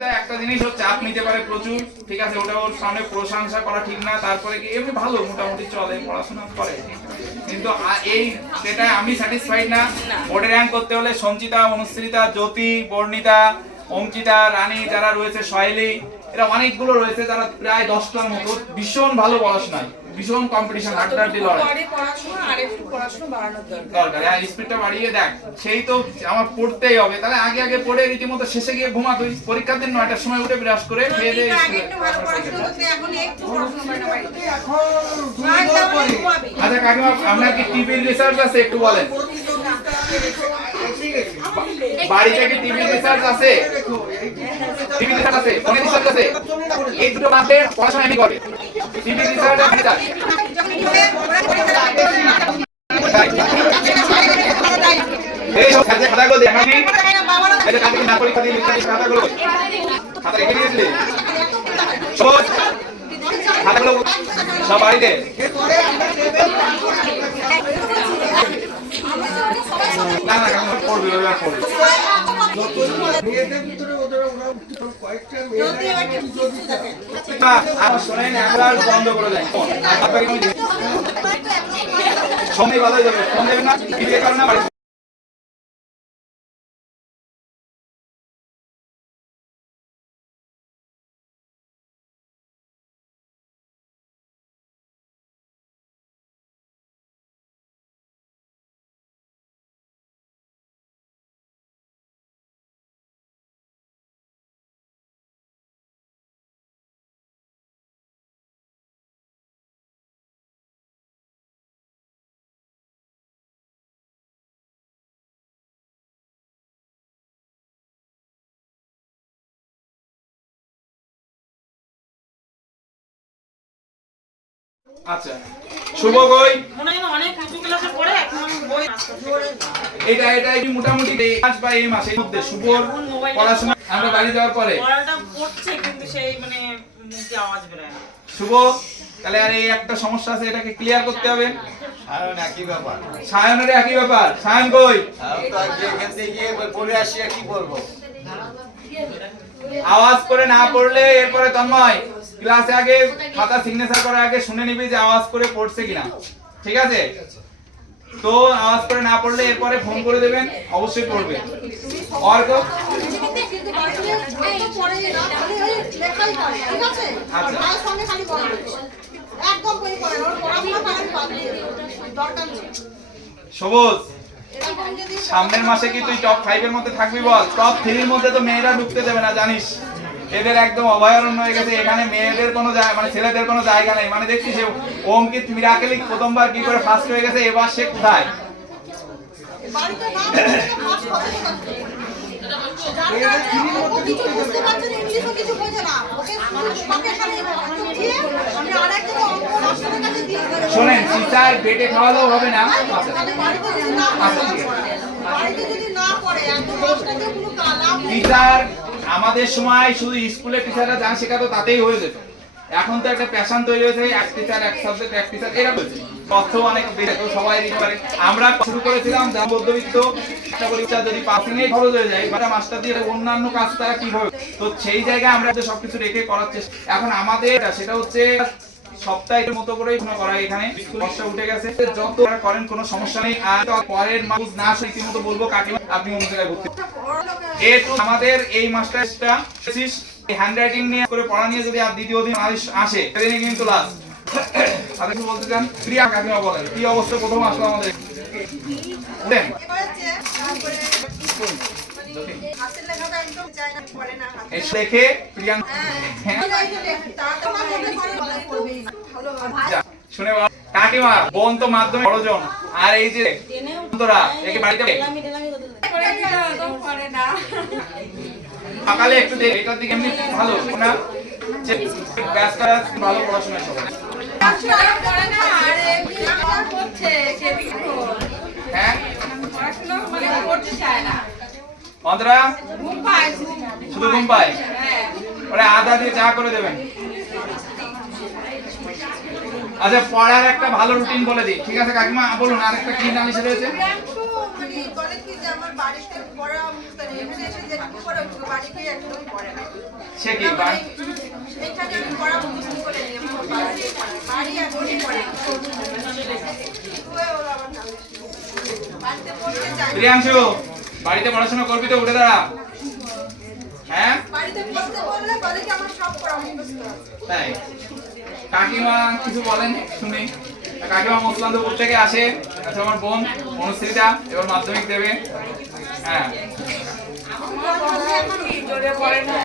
একটা জিনিস হচ্ছে চাপ নিতে পারে প্রচুর, ঠিক আছে, ওটা ওর সামনে প্রশংসা করা ঠিক না। তারপরে কি এমনি ভালো মোটামুটি চলে, পড়াশোনা করে, কিন্তু এই যেটা আমি স্যাটিসফাইড না। বোর্ডে র্যাঙ্ক করতে হলে সঞ্চিতা, অনুশ্রিতা, জ্যোতি, বর্ণিতা, অঙ্কিতা, রানী যারা রয়েছে, শৈলী, এরা অনেকগুলো রয়েছে যারা প্রায় 10টার মতো ভীষণ ভালো পড়াশোনায়, ভীষণ কম্পিটিশন, হাড্ডাহাড্ডি লড়াই। দরকার হ্যাঁ, স্পিডটা বাড়িয়ে দেখ। সেই তো আমার পড়তেই হবে, তাহলে আগে আগে পড়ে রীতিমতো শেষে গিয়ে ঘুমা। তুই পরীক্ষার দিন 9টার সময় উঠে বিরাজ করে খেয়ে দিয়ে আচ্ছা কাকিমা, আপনার কি টিভির রিসার্চ আছে একটু বলেন? বাড়িতে কি টিভি রিসার্চ আছে? টিভি রিসার্চ আছে, ফোনে রিসার্চ আছে, এই দুটো মাসে পড়াশোনা আমি করে টিভি রিসার্চ আছে। এই সব খাতাগুলো দেখা কি এটা কাকে না পরীক্ষা দিয়ে লিখতে খাতাগুলো খাতা রেখে দিয়েছিলে সব খাতাগুলো সব বাড়িতে না না কেন পড়বে ওরা পড়বে। আমার শোনেন একবার বন্ধ করে দেয় সময় ভালো হয়ে যাবে, ফোন দেবেন না, ভিডিও করেন না। আচ্ছা শুভ কই মনে হয় অনেক উঁচু ক্লাসে পড়ে এখন বই এটা কি মোটামুটি এই মাস বা এই মাসের মধ্যে শুভর পড়াশোনা আমরা বাড়ি যাওয়ার পরে পড়াটা পড়ছে কিন্তু সেই মানে মুখে আওয়াজ বের হয় না। শুভ তাহলে আর এই একটা সমস্যা আছে, এটাকে ক্লিয়ার করতে হবে। সায়ন একই ব্যাপার, সায়নের একই ব্যাপার। সায়ন কই তো আজকে এখান থেকে গিয়ে পড়ে আসি, কি বলবো, আওয়াজ করে না পড়লে এরপরে তন্ময় ক্লাসে আগে খাতা সিগনেচার করার আগে শুনে নিবি যে আওয়াজ করে পড়ছে কিনা, ঠিক আছে? তো আওয়াজ করে না পড়লে এরপরে ফোন করে দেবেন, অবশ্যই পড়বে। অর্ক সবুজ সামনের মাসে কি তুই টপ 5 এর মধ্যে থাকবি? বল। টপ 3 এর মধ্যে তো মেয়েরা ঢুকতে দেবে না, জানিস? এদের একদম অভয়ারণ্য হয়ে গেছে, এখানে মেয়েদের কোনো মানে ছেলেদের কোনো জায়গা নেই। মানে দেখছিস অঙ্কিত মিরাকেলি প্রথমবার কি করে ফার্স্ট হয়ে গেছে, এবার সে কোথায়? শোনেন, টিচার পেটে খাওয়ালেও হবে না। টিচার আমাদের সময় শুধু স্কুলে টিচাররা যা শেখাতো তাতেই হয়ে যেত। এখন তো একটা প্যাশন তৈরি হয়েছে, এক টিচার এক সাবজেক্ট এক টিচার, এরা বলছে তথ্য অনেক বেড়ে তো সবাই পারে। আমরা শুরু করেছিলাম যা মধ্যবিত্ত একটা পরীক্ষা যদি পাসিং এই খরচ হয়ে যায়, এবার মাস্টার দিয়ে অন্যান্য কাজ তারা কিভাবে, তো সেই জায়গায় আমরা সবকিছু রেখে করার চেষ্টা। এখন আমাদের সেটা হচ্ছে সপ্তাহের মতো করেই করা, এখানে বর্ষা উঠে গেছে, যত করেন কোনো সমস্যা নেই। আর পরের মাস না রীতিমতো বলবো কাকে আপনি অন্য জায়গায় ভর্তি। আমাদের এই মাস্টারটা হ্যান্ডরাইটিং নিয়ে করে পড়া নিয়ে যদি আর দ্বিতীয় দিন আসে সেদিনই কিন্তু লাস্ট। তাহলে কি বলতে চান? প্রিয়া কাকিমা বলেন কি অবস্থা প্রথম আসলো আমাদের? দেখে শুনে কাকিমা বোন তো মাধ্যমে বড়জন, আর এই যে বন্ধুরা একে বাড়িতে সকালে একটু দেখ, এটার দিকে এমনি ভালো না, ব্যস্ত ভালো পড়াশোনা সবাই। হ্যাঁ অন্তরা শুধু ঘুম পায়, ওরা আধা দিয়ে চা করে দেবেন। আচ্ছা পড়ার একটা ভালো রুটিন বলে দিই, ঠিক আছে কাকিমা? বলুন আর একটা কি নালিশ রয়েছে? সে কি বা এখানে আমি পড়াবো কিছু করে নিয়ে বাড়ি আর বলি পড়ে বাড়িতে পড়তে চাই। প্রিয়াংশু বাড়িতে পড়াশোনা করবি তো, উঠে দাঁড়া। হ্যাঁ বাড়িতে পড়তে বললে বলে কি আমার সব পড়া মুখস্থ আছে। তাই কাকিমা কিছু বলেন শুনি। কাকিমা মুসলান্দপুর থেকে আসে। আচ্ছা আমার বোন অনুশ্রীতা এবার মাধ্যমিক দেবে। হ্যাঁ আমার বলে এখন কি জোরে পড়ে না।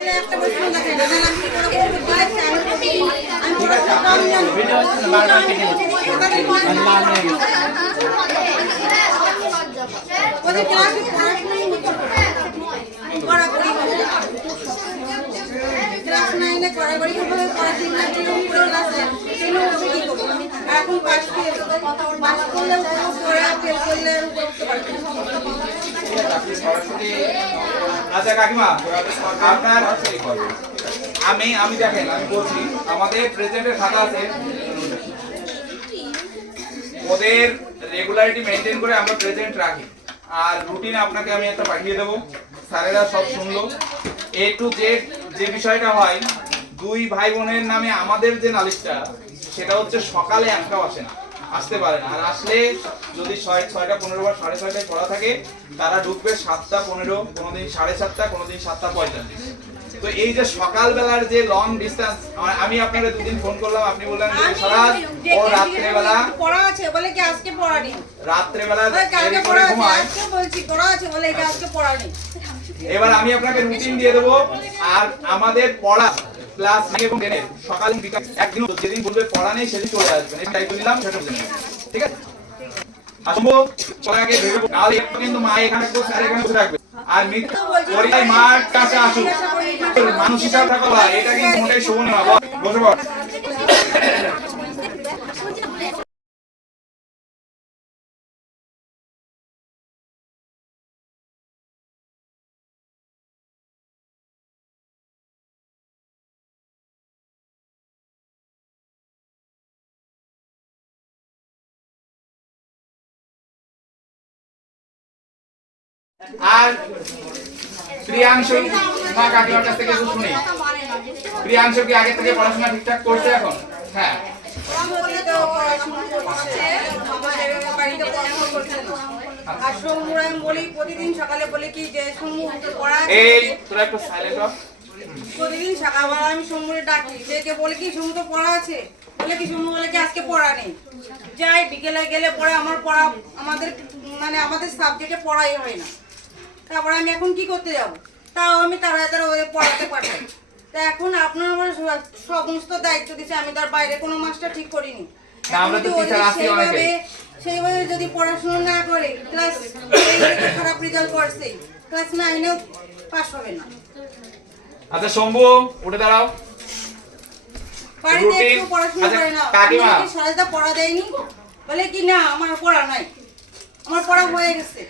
একটা প্রশ্ন দেখেন আমি কি করে বলবো বলেছি আমি পড়া কম জানি ভিডিও হচ্ছে না বারবার কেটে ওদের ক্লাসে পড়াশোনাই হচ্ছে কড়াকড়ি ক্লাস 9 এ কড়াকড়ি ভাবে পড়াশোনা না করে ক্লাসে কেন কি করব এখন পাস করলে পড়া ফেল করলে করতে পারবে আচ্ছা কাকিমা আপনার আমি দেখেন আমি বলছি আমাদের প্রেজেন্টের খাতা আছে, ওদের রেগুলারিটি মেনটেন করে আমরা প্রেজেন্ট রাখি। আর রুটিন আপনাকে আমি একটা পাঠিয়ে দেবো, স্যারেরা সব শুনলো। এ টু জেড যে বিষয়টা হয়, দুই ভাই বোনের নামে আমাদের যে নালিশটা সেটা হচ্ছে সকালে একটাও আসে না, আসতে পারে না। আর আসলে যদি 6:15 বা 6:30 পড়া থাকে, তারা ঢুকবে 7:15, কোনোদিন 7:30, কোনোদিন 7:45। তো এই যে সকালবেলার যে লং ডিসটেন্স, আমি আপনাকে দুদিন ফোন করলাম, আপনি বললেন যে সারাত ও রাত্রেবেলা পড়া আছে বলে কি আজকে পড়া নেই, রাত্রেবেলা কালকে পড়া আছে আজকে বলছি পড়া আছে বলে কি আজকে পড়া নেই। এবার আমি আপনাকে রুটিন দিয়ে দেবো। আর আমাদের পড়া ক্লাস 9 এবং 10 সকাল বিকাল একদিন, যেদিন বলবে পড়া নেই সেদিন চলে আসবেন। এই দায়িত্ব নিলাম, সেটা বুঝুন, ঠিক আছে? আসবো চলে আগে ভেবে কাল কিন্তু মা এখানে থাকবে, স্যার এখানে বসে থাকবে। আর মিত্র পরীক্ষায় মার কাছে আসুক, মানুষ হিসাব থাকো ভাই, এটা কিন্তু মোটেই শোভন না। বসে পড়। আর প্রিয়াংশু মা কাকিমার কাছ থেকে শুনি, প্রিয়াংশু কি আগে থেকে পড়াশোনা ঠিকঠাক করছে এখন? হ্যাঁ আর সোমবার আমি বলি প্রতিদিন সকালে বলি কি যে সোমবার পড়া এই তোরা একটু সাইলেন্ট হ। প্রতিদিন সকালবেলা আমি সোমবারে ডাকি, ডেকে বলে কি সোমবার তো পড়া আছে, বলে কি সোমবার বলে কি আজকে পড়া নেই। যাই বিকেলে গেলে পরে আমার পড়া আমাদের সাবজেক্টে পড়াই হয় না। তারপরে আমি এখন কি করতে যাব, তাও আমি তাড়াতাড়ি ওদের পড়াতে পাঠাই। তা এখন আপনার আমার সমস্ত দায়িত্ব দিচ্ছে, আমি তার বাইরে কোনো মাস্টার ঠিক করিনি। সেইভাবে যদি পড়াশোনা না করে ক্লাস খারাপ রেজাল্ট করছে, ক্লাস 9 পাস হবে না। আচ্ছা শম্ভু উঠে দাঁড়াও। বাড়িতে একটু পড়াশোনা করে না, কাকিমা সারাটা পড়া দেয়নি বলে কি না আমার পড়া নাই, আমার পড়া হয়ে গেছে।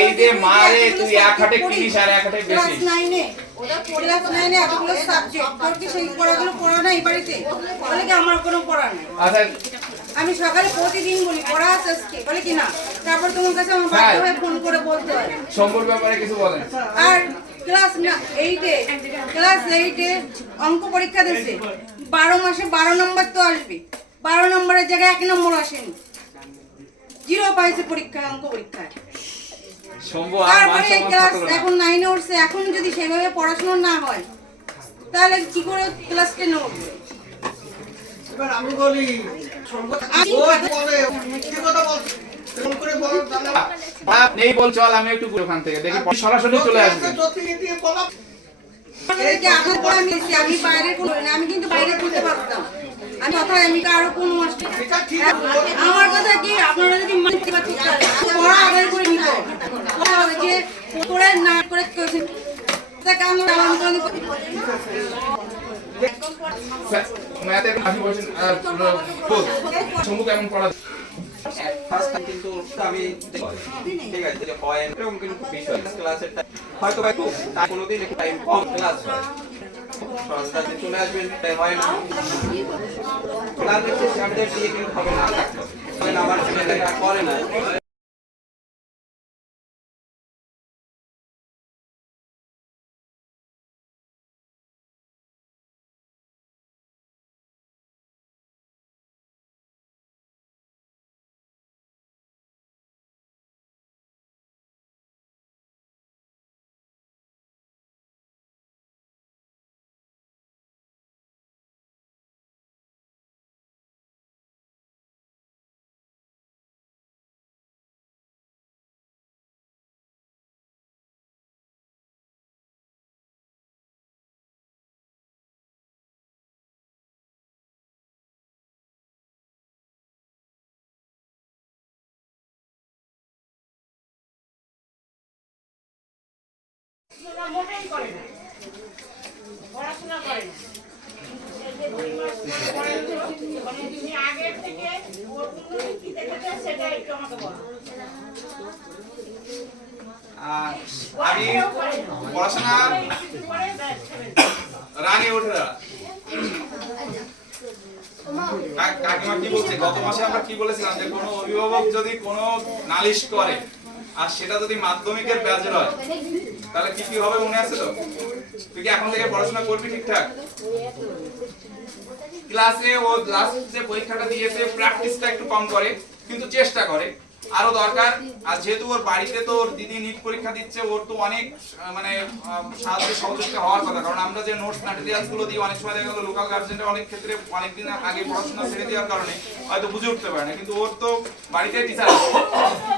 এই যে মারে তুই এক হাতে কিনিস আর এক হাতে বেশি। ক্লাস 9 এ ওটা ক্লাস 9 এ এতগুলো সাবজেক্ট, তোর কি সেই পড়াগুলো পড়া নাই বাড়িতে? বলে কি আমার কোনো পড়া নাই। আচ্ছা আমি সকালে প্রতিদিন বলি পড়া আছে আজকে, বলে কি না। তারপর তোমার কাছে আমার বাধ্য হয়ে ফোন করে বলতে হয়। শম্ভুর ব্যাপারে কিছু বলেন। আর ক্লাস 8 এ অঙ্ক পরীক্ষা দিয়েছে, 12 মাসে 12 নম্বর তো আসবে, 12 নম্বরের জায়গায় 1 নম্বর আসেনি, 0 পাইছে পরীক্ষায়, অঙ্ক পরীক্ষায়। তারপরে ক্লাস এখন 9 এ উঠছে, এখন যদি সেভাবে পড়াশোনা না হয় তাহলে কি করে ক্লাস 10 উঠবে? এবার আমি বলি ও বলে কি কথা বলছে ফোন করে বলো তাহলে বাপ নেই বল চল আমি একটু ঘুরে ওখান থেকে দেখি সরাসরি চলে আসবে জ্যোতি দিয়ে বলো আপনার পড়া নিয়েছি আমি বাইরে কোনো না আমি কিন্তু বাইরে পড়তে পারতাম আমি কথা আমি আরো কোন মাস্টার আমার কথা কি আপনারা যদি মানতে পারতেন পড়া আগে করে নিত যে পড়ে না করে কোচিং তা কাম চালান করে ম্যাথে কাফি বলছেন কোড সমু কেমন পড়া ফার্স্ট কিন্তু আমি ঠিক আছে যে হয় এরকম কিন্তু বিষয় ক্লাসের হয়তো বা একটু তাই কোনোদিন একটু টাইম কম ক্লাস হয় সন্ধ্যাতে চলে আসবেন তাই হয় না ক্লাস হচ্ছে আমাদের দিয়ে কিন্তু হবে না তবে আমার ছেলেটা করে না মোটেই করে না পড়াশোনা করে না তুমি আগের থেকে ওর উন্নতি কি দেখেছে সেটা একটু আমাকে বলো আমি পড়াশোনা রানী ওঠে কাকিমা কি বলছে গত মাসে আমরা কি বলেছিলাম যে কোনো অভিভাবক যদি কোনো নালিশ করে আর সেটা যদি মাধ্যমিকের ব্যাচের হয় তাহলে কি কি হবে মনে আছে তো তুই কি এখন থেকে পড়াশোনা করবি ঠিকঠাক ক্লাসে ও লাস্ট যে পরীক্ষাটা দিয়েছে প্র্যাকটিসটা একটু কম করে কিন্তু চেষ্টা করে আরো দরকার আর যেহেতু ওর বাড়িতে তো ওর দিদি নিট পরীক্ষা দিচ্ছে ওর তো অনেক মানে সাহায্য সহযোগিতা হওয়ার কথা কারণ আমরা যে নোটস ম্যাটেরিয়ালস গুলো দিই অনেক সময় দেখা গেল লোকাল গার্জেনরা অনেক ক্ষেত্রে অনেকদিন আগে পড়াশোনা ছেড়ে দেওয়ার কারণে হয়তো বুঝে উঠতে পারে না কিন্তু ওর তো বাড়িতে টিচার আছে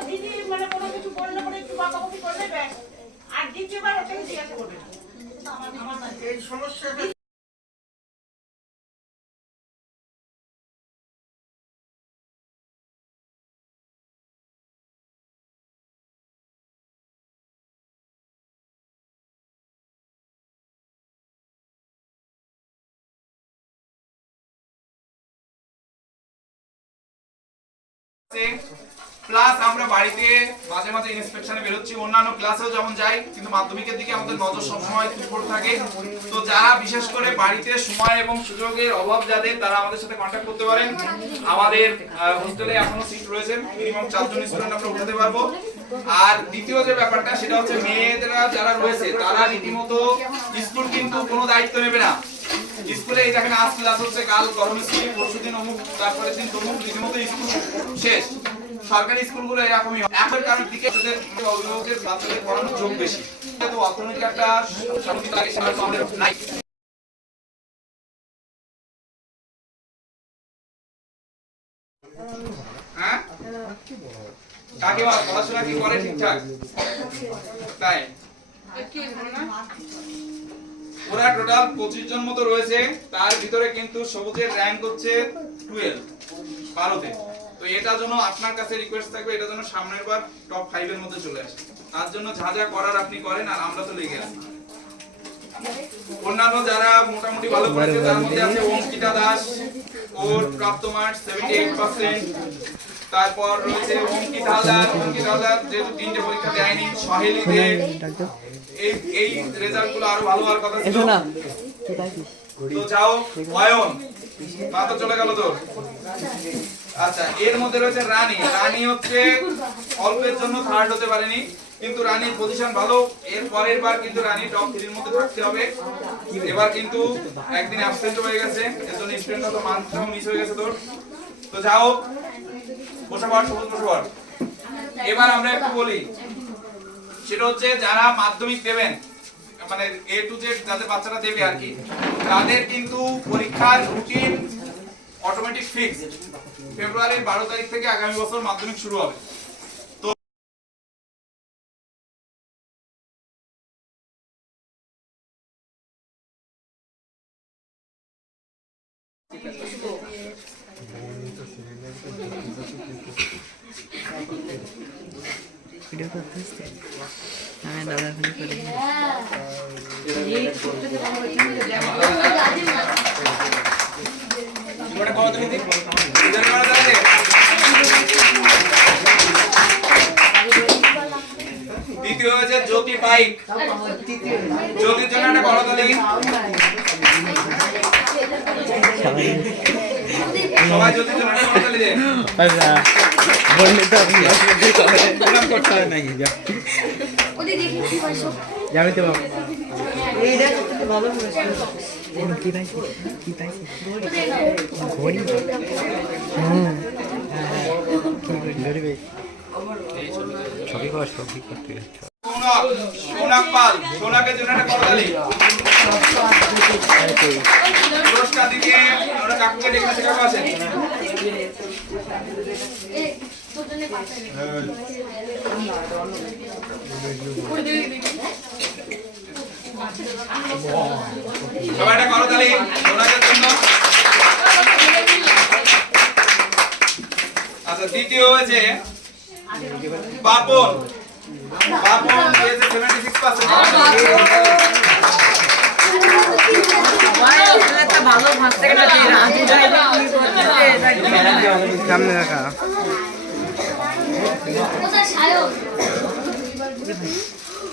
দিদি মানে কোনো কিছু বললে পরে একটু বকাবকি করলে ব্যাস আর দ্বিতীয়বার ওটাকে জিজ্ঞাসা করবে না এই সমস্যাটা প্লাস আমরা বাড়িতে মাঝে মাঝে ইন্সপেকশনে বেরোচ্ছি অন্যান্য ক্লাসেও যেমন যাই কিন্তু মাধ্যমিকের দিকে আমাদের নজর সবসময় উপর থাকে তো যারা বিশেষ করে বাড়িতে সময় এবং সুযোগের অভাব যাদের তারা আমাদের সাথে কন্ট্যাক্ট করতে পারেন আমাদের হোস্টেলে এখনো সিট রয়েছে মিনিমাম 4 জন স্টুডেন্ট আমরা উঠাতে পারবো আর দ্বিতীয় যে ব্যাপারটা সেটা হচ্ছে মেয়েরা যারা রয়েছে তারা রীতিমতো স্কুল কিন্তু কোনো দায়িত্ব নেবে না স্কুলে এই দেখেন আজ ক্লাস হচ্ছে কাল গরম স্কুল পরশুদিন অমুক তারপরে দিন তমুক রীতিমতো স্কুল শেষ সরকারি স্কুলগুলো এরকমই হয় এখন কারণ দিকে তাদের অভিভাবকের বাচ্চাদের পড়ানোর যোগ বেশি তো অর্থনৈতিক একটা সমস্যা লাগে সেটা আমাদের নাই হ্যাঁ কাকিমা পড়াশোনা কি করে ঠিকঠাক তাই ওরা টোটাল 25 জন মতো রয়েছে তার ভিতরে কিন্তু সবুজের র্যাঙ্ক হচ্ছে 12 12তে তো এটার জন্য আপনার কাছে রিকোয়েস্ট থাকবে এটা যেন সামনের বার টপ 5 এর মধ্যে চলে আসে তার জন্য যা যা করার আপনি করেন আর আমরা তো লেগে আছি অন্যান্য যারা মোটামুটি ভালো করেছে তার মধ্যে আছে অঙ্কিতা দাস ওর প্রাপ্ত মার্কস 78% তারপর রয়েছে অঙ্কিত হালদার যেহেতু তিনটে পরীক্ষা দেয়নি সহেলি দে এই রেজাল্টগুলো আরো ভালো হওয়ার কথা ছিল তো যাও অয়ন মা তো চলে গেল তোর আচ্ছা এর মধ্যে রয়েছে রানী হচ্ছে অল্পের জন্য থার্ড হতে পারেনি কিন্তু রানীর পজিশন ভালো এর পরের বার কিন্তু রানী টপ 3 এর মধ্যে থাকতে হবে এবার কিন্তু একদিন অ্যাবসেন্ট হয়ে গেছে এর জন্য স্টুডেন্টরা তো মানটাও মিস হয়ে গেছে তোর তো যাও বসে পড় এবার আমরা একটু বলি সেটা হচ্ছে যারা মাধ্যমিক দেবেন মানে A to Z যাদের বাচ্চারা দেবে আর কি তাদের কিন্তু পরীক্ষার রুটিন অটোমেটিক ফিক্সড। ফেব্রুয়ারির 12 তারিখ থেকে আগামী বছর মাধ্যমিক শুরু হবে। তো ভিডিও করতে আসছে আমি দাদা ফোন করে ওটা কত তুমি দিন রেজাল্ট করা যাবে। দ্বিতীয় হচ্ছে জ্যোতি পাইক। জ্যোতির জন্য একটা করতালি। সবাই জ্যোতির জন্য একটা করতালি দেন। বললে তো আপনি প্রণাম করতে হবে নাকি যাবে তো বাবা কি পাইছি কি পাইছি ঘড়ি ঘড়ি ছবি কর ছবি করতে সোনাক পাল। সোনাকের জন্য একটা করতালি। পুরস্কার দিতে ওরা কাকুকে ডেকে আছে। কাকু আসেন। সবাই একটা করতালি সোনাকের জন্য। আচ্ছা দ্বিতীয় হয়েছে পাপন। পাপন পেয়েছে 76%। সামনে রাখা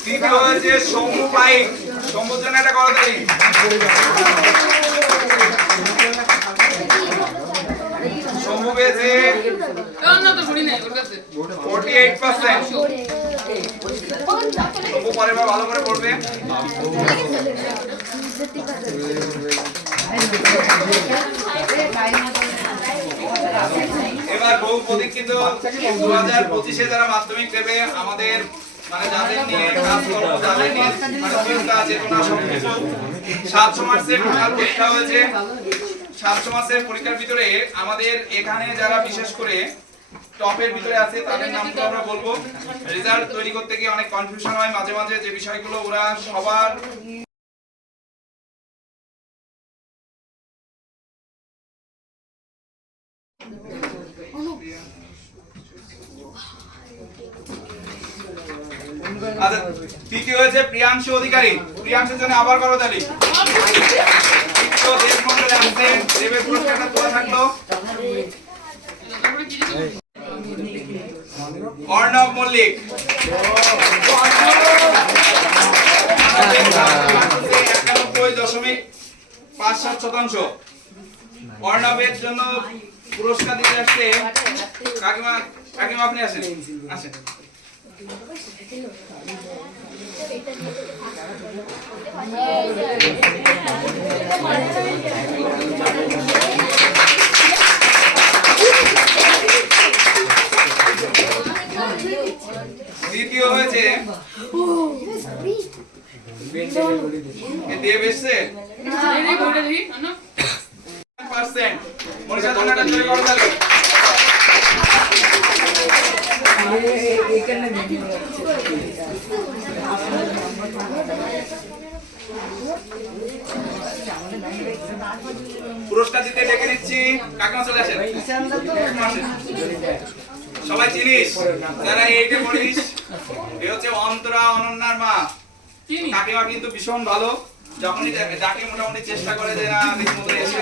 তৃতীয় হয়েছে শম্ভু পাইক। শম্ভুর জন্য একটা করতালি। শম্ভু পেয়েছে 48%। শম্ভু পরের বার ভালো করে পড়বে। এবার বহু প্রতীক্ষিত 2025-এ যারা মাধ্যমিক দেবে, আমাদের মানে যাদের নিয়ে কাজ করবো, যাদের নিয়ে মানে চিন্তা চেতনা সবকিছু 700 মার্কসের টোটাল পরীক্ষা হয়েছে। 700 মার্কসের পরীক্ষার ভিতরে আমাদের এখানে যারা বিশেষ করে টপের ভিতরে আছে তাদের নামগুলো আমরা বলবো। রেজাল্ট তৈরি করতে গিয়ে অনেক কনফিউশন হয় মাঝে মাঝে, যে বিষয়গুলো ওরা সবার আচ্ছা তৃতীয় হয়েছে প্রিয়াংশু অধিকারী। প্রিয়াংশুর জন্য আবার করতালি। দেব মন্ডলে আসছেন, দেবের পুরস্কারটা তোলা থাকলো। অর্ণব মল্লিক 91.57%। অর্ণবের জন্য পুরস্কার দিতে আসছে কাকিমা। কাকিমা আপনি আসেন, আসেন। দ্বিতীয় হয়েছে দিয়ে বেসছে 1%। মনীষা জনটা জয় করো তাহলে। পুরস্কার দিতে ডেকে নিচ্ছি, কাকিমা চলে আসেন। সবাই চিনিস যারা এইটে পড়িস, এ হচ্ছে অন্তরা, অনন্যার মা। কাকিমা কিন্তু ভীষণ ভালো, যখনই ডাকে মোটামুটি চেষ্টা করে যে না মতো এসে।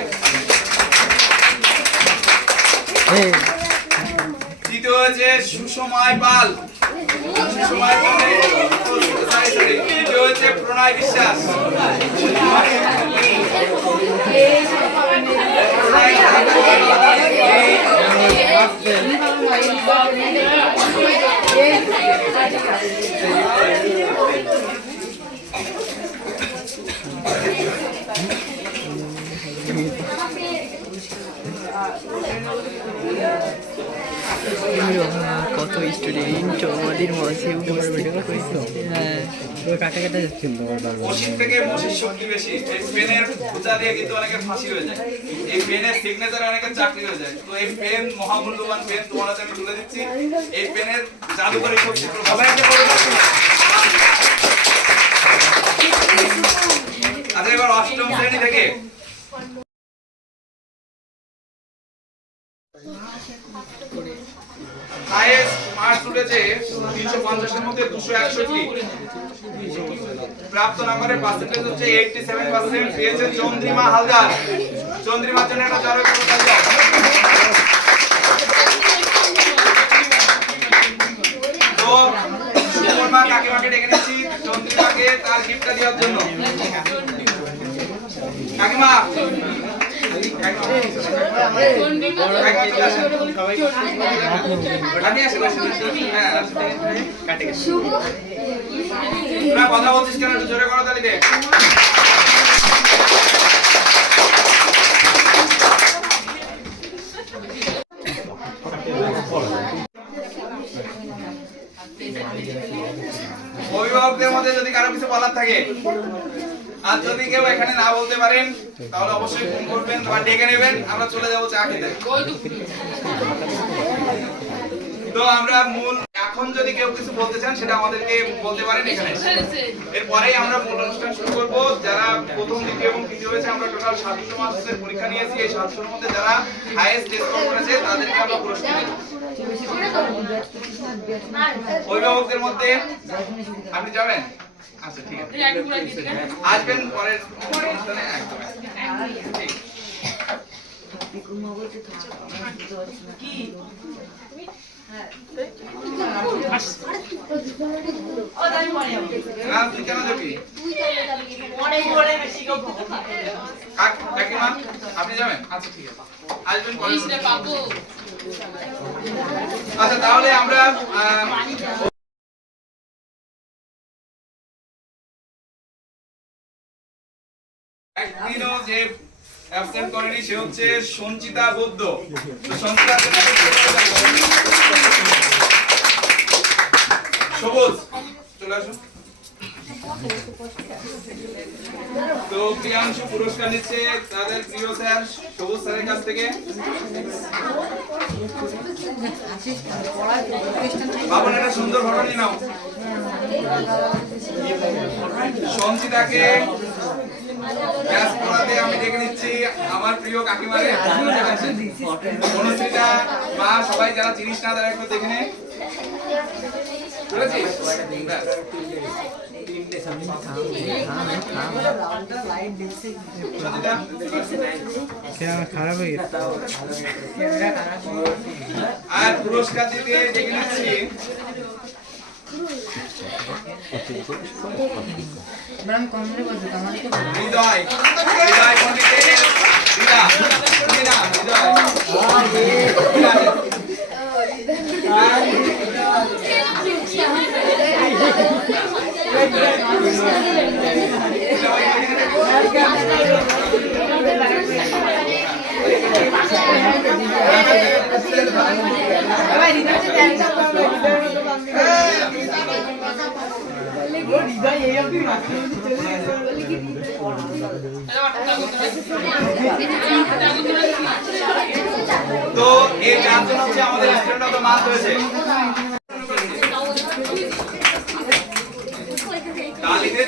দ্বিতীয় হয়েছে সুসময় পাল। সুসময় পাল। তৃতীয় হচ্ছে প্রণয় বিশ্বাস। কত স্টুডেন্ট আমাদের মাঝে উপস্থিত হয়েছে। হ্যাঁ মসজিদ থেকে মসজিদ শক্তি বেশি। এই পেনের উঁচা দিয়ে কিন্তু অনেকের ফাঁসি হয়ে যায়, এই পেনের সিগনেচারে অনেকের চাকরি হয়ে যায়। তো এই পেন মহামূল্যবান পেন তোমার হাতে আমি তুলে দিচ্ছি। এই পেনের জাদুকরী শক্তি সবাই একটা করে দাও। আচ্ছা, এবার অষ্টম শ্রেণী থেকে হাইয়েস্ট মার্কস উঠেছে 350 এর মধ্যে 261। প্রাপ্ত নাম্বারের পার্সেন্টেজ হচ্ছে 87% পেয়েছে চন্দ্রিমা হালদার। চন্দ্রিমার জন্য একটা জোরে করতালি দাও। তো সুপর্ণা কাকিমাকে ডেকে নিচ্ছি চন্দ্রিমাকে তার গিফটটা দেওয়ার জন্য। কাকিমা কথা বলছিস কেন? একটু জোরে করো তালি দে। অভিভাবকদের মধ্যে যদি কারো কিছু বলার থাকে, আর যদি কেউ এখানে না বলতে পারেন তাহলে অবশ্যই ফোন করবেন বা ডেকে নেবেন, আমরা চলে যাবো চা খেতে। তো আমরা মূল এখন যদি কেউ কিছু বলতে চান সেটা আমাদেরকে বলতে পারেন এখানে। এরপরেই আমরা মূল অনুষ্ঠান শুরু করব। যারা প্রথম, দ্বিতীয় এবং তৃতীয় হয়েছে, আমরা টোটাল 700 মার্কসের পরীক্ষা নিয়েছি। এই 700 এর মধ্যে যারা হাইয়েস্ট স্কোর করেছে তাদেরকে আমরা পুরস্কার দেব। অভিভাবকদের মধ্যে আপনি যাবেন? আচ্ছা ঠিক আছে, আসবেন পরের অনুষ্ঠানে একদম ঠিক। না তুই কেন যাবি? কাকিমা আপনি যাবেন? আচ্ছা ঠিক আছে, আসবেন পরের অনুষ্ঠানে। আচ্ছা তাহলে আমরা একদিনও যে অ্যাবসেন্ট করেনি সে হচ্ছে সঞ্চিতা বৌদ্ধ। তো সঞ্চিতা সবুজ চলে আসুন। তো প্রিয়াংশু পুরস্কার নিচ্ছে তাদের প্রিয় স্যার সবুজ স্যারের কাছ থেকে। বাবন একটা সুন্দর ঘটনা নিয়ে নাও। সঞ্চিতাকে ক্লাস পড়াতে আমি ডেকে নিচ্ছি আমার প্রিয় কাকিমারে। অনুষ্ঠিতা মা সবাই যারা চিনিস না তারা একটু দেখে নে। আর পুরস্কার দিতে ডেকে নিচ্ছি হৃদয়। হৃদয় পণ্ডিতের তো এই চারজন হচ্ছে আমাদের স্টুডেন্ট অফ দ্য মান্থ হয়েছে। তালিতে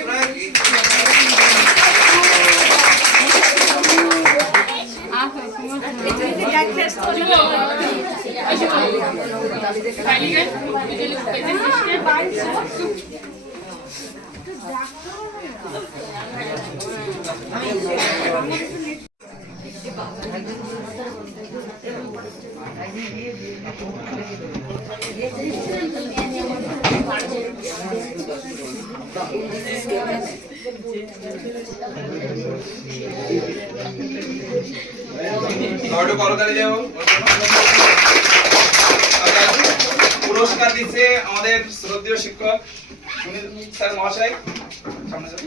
পুরস্কার দিচ্ছে আমাদের শ্রদ্ধেয় শিক্ষক সুনীল স্যার মহাশয়। সামনে স্যার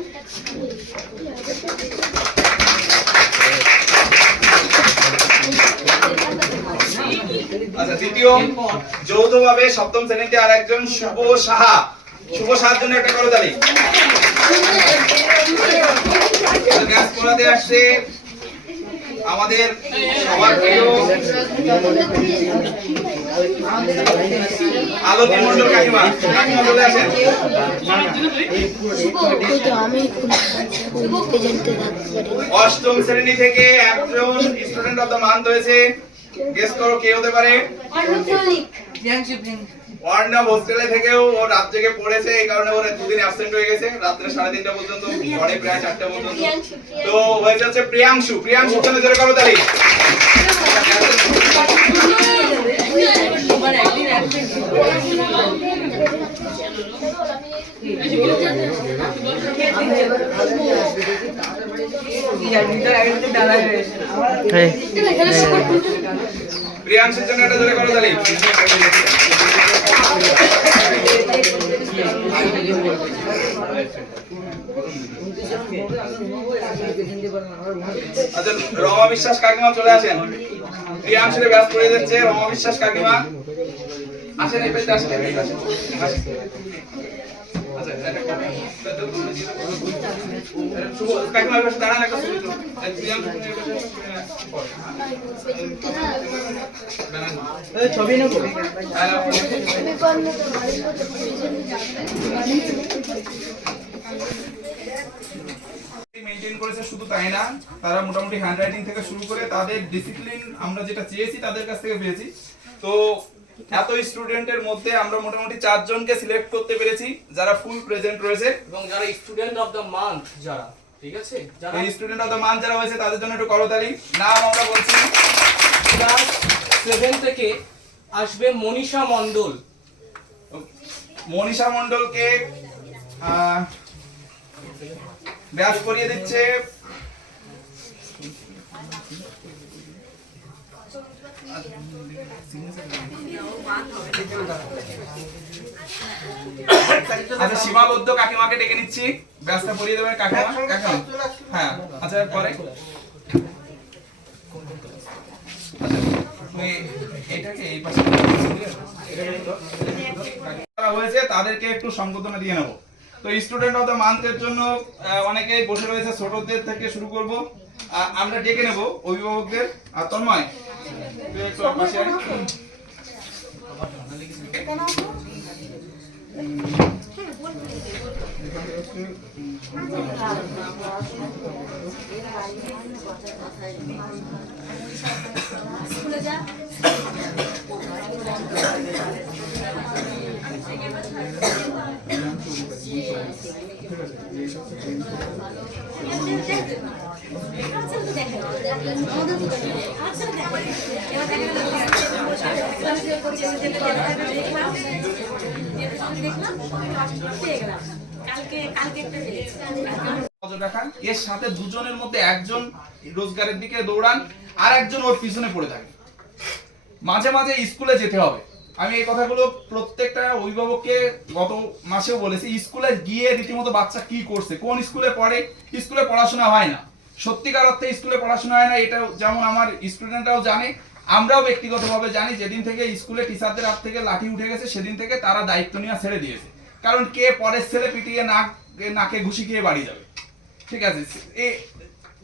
আচ্ছা, দ্বিতীয় যৌথভাবে সপ্তম শ্রেণীতে আর একজন শুভ সাহা। শুভ সাহার জন্য একটা করতালি। গ্যাস পোড়াতে আসছে আমাদের সবার প্রিয় আলোকি মন্ডল কাকিমা। কাকিমা চলে আসেন। অষ্টম শ্রেণী থেকে একজন স্টুডেন্ট অফ দ্য মান্থ হয়েছে। গেস করো কে হতে পারে? অর্ণব হোস্টেলে থেকেও ও রাত জেগে পড়েছে, এই কারণে ওর দুদিন অ্যাবসেন্ট হয়ে গেছে, রাত্রে 3:30টা পর্যন্ত, ঘরে প্রায় 4টা পর্যন্ত। তো হয়েছে হচ্ছে প্রিয়াংশু। প্রিয়াংশুর জন্য জোরে করো তালি। প্রিয়াংশুর জন্য একটা জোরে করো তালি। আচ্ছা, রমা বিশ্বাস কাকিমা চলে আসেন। প্রিয়াংশুকে ব্যাস করে দিচ্ছে রমা বিশ্বাস কাকিমা। আসেন এই পেটে, আসেন এই পেটে, আসেন। আচ্ছা, শুভ কাকিমা পাশে দাঁড়ান, একটা ছবি তো। ছবি নেবো। মেইনটেইন করেছে, শুধু তাই না, তারা মোটামুটি হ্যান্ডরাইটিং থেকে শুরু করে তাদের ডিসিপ্লিন আমরা যেটা চেয়েছি তাদের কাছ থেকে পেয়েছি। তো এত স্টুডেন্টের মধ্যে আমরা মোটামুটি 4 জনকে সিলেক্ট করতে পেরেছি যারা ফুল প্রেজেন্ট রয়েছে, এবং যারা স্টুডেন্ট অফ দ্য মান্থ, যারা ঠিক আছে, যারা এই স্টুডেন্ট অফ দ্য মান্থ যারা হয়েছে তাদের জন্য একটু করতালি। নাম আমরা বলছি। ক্লাস 7 থেকে আসবে মনীষা মণ্ডল। মনীষা মণ্ডলকে ব্যাস করিয়ে দিচ্ছে আচ্ছা, সীমাবদ্ধ কাকিমাকে ডেকে নিচ্ছি, ব্যাসটা পরিয়ে দেবেন কাকিমা। কাকিমা, হ্যাঁ, আচ্ছা পরে এটাকে এই পাশে হয়েছে তাদেরকে একটু সংবর্ধনা দিয়ে নেব। তো স্টুডেন্ট অফ দ্য মান্থের জন্য অনেকেই বসে রয়েছে, ছোটদের থেকে শুরু করব। আমরা ডেকে নেব অভিভাবকদের। আর তন্ময় তুই একটু পাশে আয়। এর সাথে দুজনের মধ্যে একজন রোজগারের দিকে দৌড়ান আর একজন ওর পিছনে পড়ে থাকে। মাঝে মাঝে স্কুলে যেতে হবে। আমি এই কথাগুলো প্রত্যেকটা অভিভাবককে গত মাসেও বলেছি। স্কুলে গিয়ে রীতিমতো বাচ্চা কি করছে, কোন স্কুলে পড়ে, স্কুলে পড়াশোনা হয় না, সত্যিকার অর্থে স্কুলে পড়াশোনা হয় না। এটা যেমন আমার স্টুডেন্টরাও জানে, আমরাও ব্যক্তিগতভাবে জানি। যেদিন থেকে স্কুলে টিচারদের হাত থেকে লাঠি উঠে গেছে সেদিন থেকে তারা দায়িত্ব নিয়ে ছেড়ে দিয়েছে। কারণ কে পরের ছেলে পিটিয়ে নাকে ঘুষি খেয়ে বাড়ি যাবে, ঠিক আছে। এই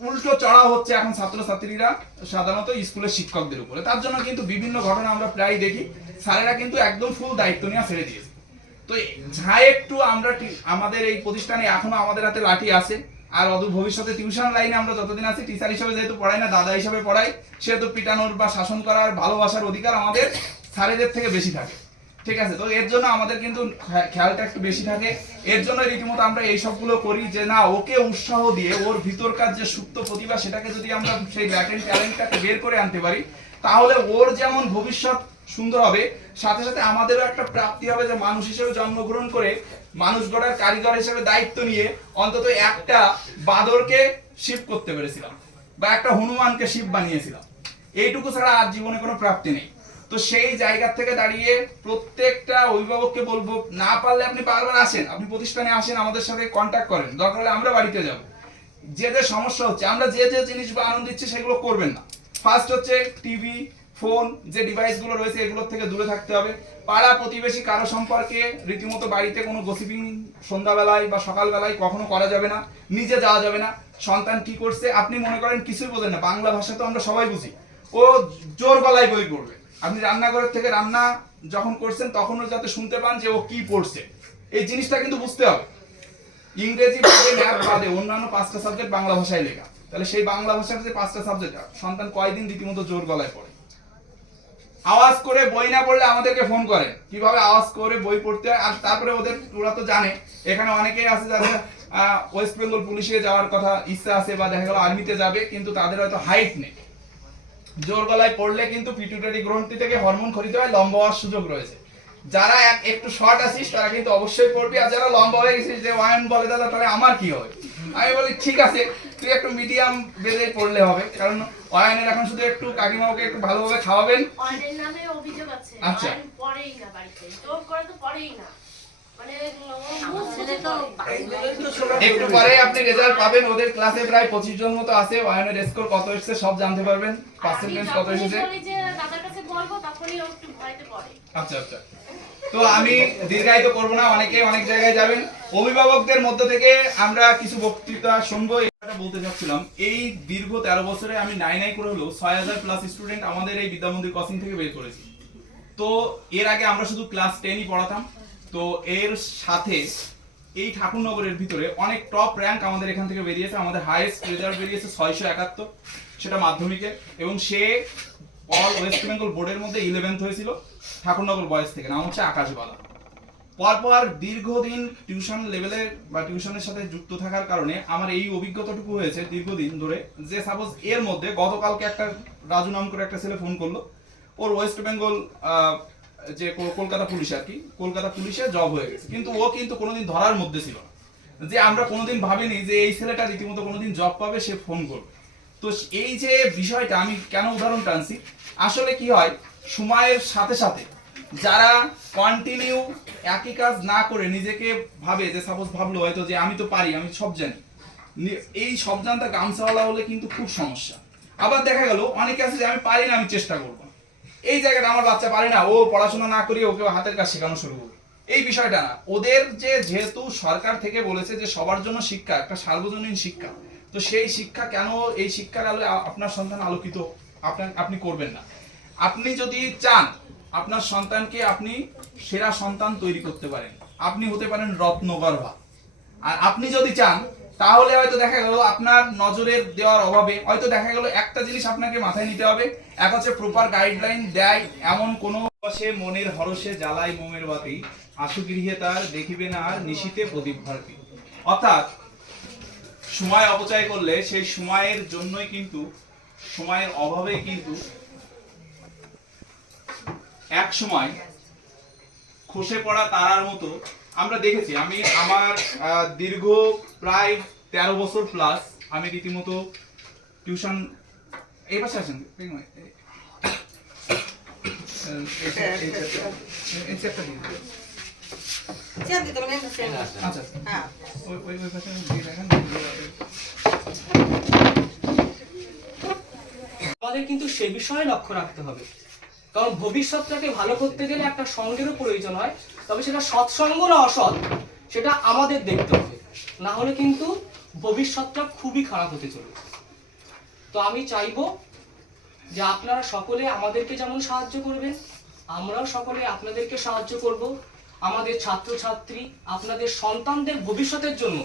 উল্টো চড়া হচ্ছে এখন ছাত্রছাত্রীরা সাধারণত স্কুলের শিক্ষকদের উপরে। তার জন্য কিন্তু বিভিন্ন ঘটনা আমরা প্রায় দেখি, স্যারেরা কিন্তু একদম ফুল দায়িত্ব নিয়ে ছেড়ে দিয়েছে। তো যা একটু আমরা আমাদের এই প্রতিষ্ঠানে এখনো আমাদের হাতে লাঠি আছে, আর অদূর ভবিষ্যতে টিউশন লাইনে আমরা যতদিন আছি, টিচার হিসেবে যেহেতু পড়াই না, দাদা হিসেবে পড়াই, সেহেতু পিটানোর বা শাসন করার ভালোবাসার অধিকার আমাদের স্যারেদের থেকে বেশি থাকে, ঠিক আছে। তো এর জন্য আমাদের কিন্তু খেয়ালটা একটু বেশি থাকে। এর জন্য রীতিমতো আমরা এই সবগুলো করি যে না, ওকে উৎসাহ দিয়ে ওর ভিতরকার যে সুপ্ত প্রতিভা সেটাকে যদি আমরা সেই ল্যাটেন্ট ট্যালেন্টটাকে বের করে আনতে পারি, তাহলে ওর যেমন ভবিষ্যৎ সুন্দর হবে, সাথে সাথে আমাদেরও একটা প্রাপ্তি হবে যে মানুষ হিসেবে জন্মগ্রহণ করে মানুষ গড়ার কারিগর হিসেবে দায়িত্ব নিয়ে অন্তত একটা বাঁদরকে শিব করতে পেরেছিলাম বা একটা হনুমানকে শিব বানিয়েছিলাম। এইটুকু ছাড়া আর জীবনে কোনো প্রাপ্তি নেই। তো সেই জায়গা থেকে দাঁড়িয়ে প্রত্যেকটা অভিভাবককে বলবো, না পারলে আপনি বারবার আসেন, আপনি প্রতিষ্ঠানে আসেন, আমাদের সাথে কন্ট্যাক্ট করেন, দরকার হলে আমরা বাড়িতে যাব। যে যে সমস্যা হচ্ছে, আমরা যে যে জিনিস বা আনন্দ দিচ্ছি সেগুলো করবেন না। ফার্স্ট হচ্ছে টিভি, ফোন যে ডিভাইসগুলো রয়েছে এগুলোর থেকে দূরে থাকতে হবে। পাড়া প্রতিবেশী কারো সম্পর্কে রীতিমতো বাড়িতে কোনো গসিপিং সন্ধ্যাবেলায় বা সকালবেলায় কখনো করা যাবে না, নিজে যাওয়া যাবে না। সন্তান কি করছে আপনি মনে করেন কিছুই বোঝেন না, বাংলা ভাষা তো আমরা সবাই বুঝি, ও জোর গলায় বই পড়বে। আপনি রান্নাঘরের থেকে রান্না যখন করছেন তখনও যাতে শুনতে পান যে ও কি পড়ছে, এই জিনিসটা কিন্তু বুঝতে হবে। ইংরেজি বাদে ম্যাথ বাদে অন্যান্য 5টা সাবজেক্ট বাংলা ভাষায় লেখা, তাহলে সেই বাংলা ভাষার যে 5টা সাবজেক্ট সন্তান কয়দিন রীতিমতো জোর গলায় পড়ে। আওয়াজ করে বই না পড়লে আমাদেরকে ফোন করে কিভাবে আওয়াজ করে বই পড়তে হয়। আর তারপরে ওরা তো জানে এখানে অনেকেই আছে যাদের ওয়েস্ট বেঙ্গল পুলিশে যাওয়ার কথা ইচ্ছা আছে বা দেখা গেল আর্মিতে যাবে, কিন্তু তাদের হয়তো হাইট নেই। জোর গলায় পড়লে কিন্তু পিটুইটারি গ্রন্থি থেকে হরমোন খরিত হয়, লম্বা হওয়ার সুযোগ রয়েছে। যারা একটু শর্ট আছিস তারা কিন্তু অবশ্যই পড়বি, আর যারা লম্বা হয়ে গেছিস যে ওয়ান বলে দাদা তাহলে আমার কি হবে, আমি বলি ঠিক আছে তুই একটু মিডিয়াম বেজে পড়লে হবে, কারণ ওয়ানের এখন শুধু একটু কাকিমাকে একটু ভালোভাবে খাওয়াবেন। অয়নের নামে অভিযোগ আছে, আচ্ছা। অয়ন পড়েই না বাড়িতে, জোর করে তো পড়েই না, মানে একটু পরে আপনি রেজাল্ট পাবেন। ওদের ক্লাসে প্রায় 25 জন মতো আছে, ওয়ানের স্কোর কত এসেছে সব জানতে পারবেন, পার্সেন্টেজ কত এসেছে। যে দাদার কাছে বলবো তখনই ও একটু ভয়তে পড়ে। আচ্ছা আচ্ছা, তো আমি দীর্ঘায়িত করব না, অনেকে অনেক জায়গায় যাবেন। অভিভাবকদের মধ্য থেকে আমরা কিছু বক্তৃতা শুনবো। এটা বলতে চাচ্ছিলাম, এই দীর্ঘ 13 বছরে আমি নাই করে হলো 6000 প্লাস স্টুডেন্ট আমাদের এই বিদ্যামন্দির কোচিং থেকে বের করেছি। তো এর আগে আমরা শুধু ক্লাস 10ই পড়াতাম, তো এর সাথে এই ঠাকুরনগরের ভিতরে অনেক টপ র্যাঙ্ক আমাদের এখান থেকে বেরিয়েছে। আমাদের হাইয়েস্ট রেজাল্ট বেরিয়েছে 671, সেটা মাধ্যমিকে, এবং সে অল ওয়েস্ট বেঙ্গল বোর্ডের মধ্যে 11th হয়েছিল ঠাকুরনগর বয়েজ থেকে, নাম হচ্ছে আকাশবালা। পরপর দীর্ঘদিন টিউশন লেভেলে বা টিউশনের সাথে যুক্ত থাকার কারণে আমার এই অভিজ্ঞতাটুকু হয়েছে দীর্ঘদিন ধরে, যে সাপোজ এর মধ্যে গতকালকে একটা রাজু নাম করে একটা ছেলে ফোন করলো, ওর ওয়েস্ট বেঙ্গল যে কলকাতা পুলিশ আর কি, কলকাতা পুলিশে জব হয়ে গেছে, কিন্তু ও কিন্তু কোনোদিন ধরার মধ্যে ছিল না। যে আমরা কোনোদিন ভাবিনি যে এই ছেলেটা রীতিমতো কোনোদিন জব পাবে, সে ফোন করবে। তো এই যে বিষয়টা আমি কেন উদাহরণ টানছি, আসলে কি হয় সময়ের সাথে সাথে যারা কন্টিনিউ একই কাজ না করে নিজেকে ভাবে, যে সাপোজ ভাবলো হয়তো যে আমি তো পারি, আমি সব জানি, এই সব জানতা গামছাওয়ালা হলে কিন্তু খুব সমস্যা। আবার দেখা গেল অনেকে আছে যে আমি পারি না, আমি চেষ্টা করবো, এই জায়গাটা আমার বাচ্চা পারে না, ও পড়াশোনা না করিয়ে ওকে হাতের কাজ শেখানো শুরু করবে, এই বিষয়টা না। ওদের যেহেতু সরকার থেকে বলেছে যে সবার জন্য শিক্ষা একটা সার্বজনীন শিক্ষা, তো সেই শিক্ষা কেন এই শিক্ষার আলোয় আপনার সন্তান আলোকিত আপনি করবেন না? আপনি যদি চান আপনার সন্তানকে আপনি সেরা সন্তান তৈরি করতে পারেন, আপনি হতে পারেন রত্নগর্ভা। আর আপনি যদি চান তাহলে হয়তো দেখা গেল আপনার নজরের দেওয়ার অভাবে হয়তো দেখা গেল একটা জিনিস আপনাকে মাথায় নিতে হবে, এক হচ্ছে প্রপার গাইডলাইন দেয় এমন কোনো সে মনের হরসে জ্বালায় মোমের বাতি, আশু গৃহে তার দেখিবে না আর নিশীতে প্রদীপ ভারতী। অর্থাৎ সময় অপচয় করলে সেই সময়ের জন্যই কিন্তু, সময়ের অভাবেই কিন্তু এক সময় খসে পড়া তারার মতো আমরা দেখেছি। আমি আমার দীর্ঘ প্রায় 13 বছর প্লাস আমি রীতিমতো টিউশন, এই পাশে আছেন আচ্ছা, ওই পাশে দেখেন। আমাদের কিন্তু সে বিষয়ে লক্ষ্য রাখতে হবে, কারণ ভবিষ্যৎটাকে ভালো করতে গেলে একটা সঙ্গেরও প্রয়োজন হয়, তবে সেটা সৎসঙ্গ না অসৎ সেটা আমাদের দেখতে হবে, না হলে কিন্তু ভবিষ্যৎটা খুবই খারাপ হতে চলেছে। তো আমি চাইবো যে আপনারা সকলে আমাদেরকে যেমন সাহায্য করবেন, আমরাও সকলে আপনাদেরকে সাহায্য করব। আমাদের ছাত্রছাত্রী আপনাদের সন্তানদের ভবিষ্যতের জন্য